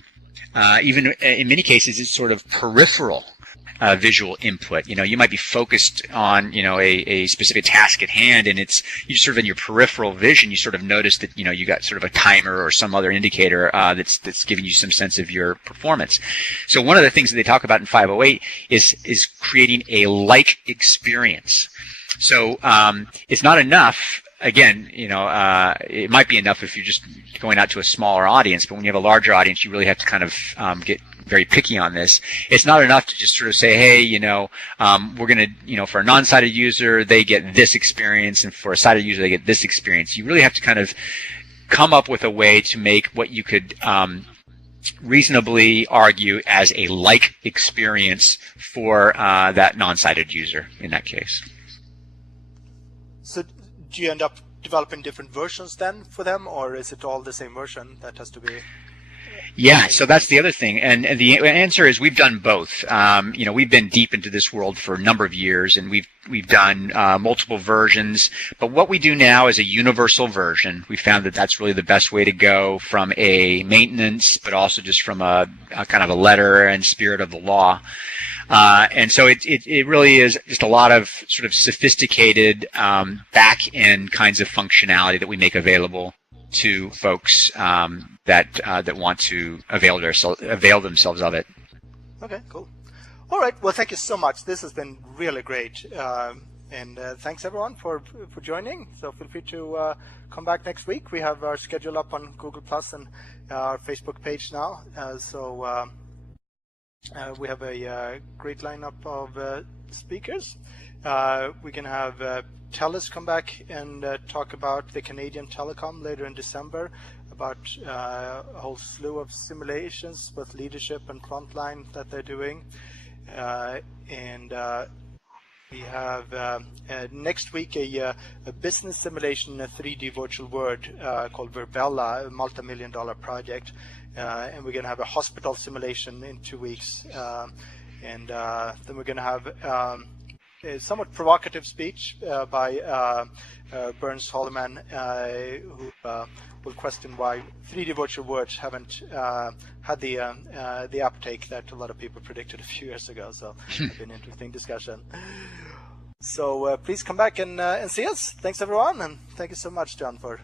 Even in many cases, it's sort of peripheral visual input. You might be focused on a specific task at hand, and you sort of in your peripheral vision, you sort of notice that you got sort of a timer or some other indicator that's giving you some sense of your performance. So one of the things that they talk about in 508 is creating a like experience. So it's not enough. Again, it might be enough if you're just going out to a smaller audience, but when you have a larger audience, you really have to kind of get very picky on this. It's not enough to just sort of say, hey, we're going to, for a non-sighted user, they get this experience, and for a sighted user, they get this experience. You really have to kind of come up with a way to make what you could reasonably argue as a like experience for that non-sighted user in that case. So do you end up developing different versions then for them, or is it all the same version that has to be? Yeah, so that's the other thing, and the answer is we've done both. We've been deep into this world for a number of years, and we've done multiple versions. But what we do now is a universal version. We found that that's really the best way to go from a maintenance, but also just from a kind of a letter and spirit of the law. And so it really is just a lot of sort of sophisticated back-end kinds of functionality that we make available to folks that want to avail themselves of it. Okay, cool. All right. Well, thank you so much. This has been really great. And thanks everyone for joining. So feel free to come back next week. We have our schedule up on Google Plus and our Facebook page now. We have a great lineup of speakers. We can have TELUS come back and talk about the Canadian telecom later in December, about a whole slew of simulations with leadership and frontline that they're doing. We have next week a business simulation, a 3D virtual world called Verbella, a multi-million-dollar project. And we're going to have a hospital simulation in 2 weeks. Then we're going to have a somewhat provocative speech by Burns Holloman, who will question why 3D virtual worlds haven't had the uptake that a lot of people predicted a few years ago. So it'll be an interesting discussion. So please come back and see us. Thanks, everyone, and thank you so much, John, for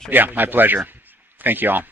sharing. Yeah, my pleasure. Thank you all.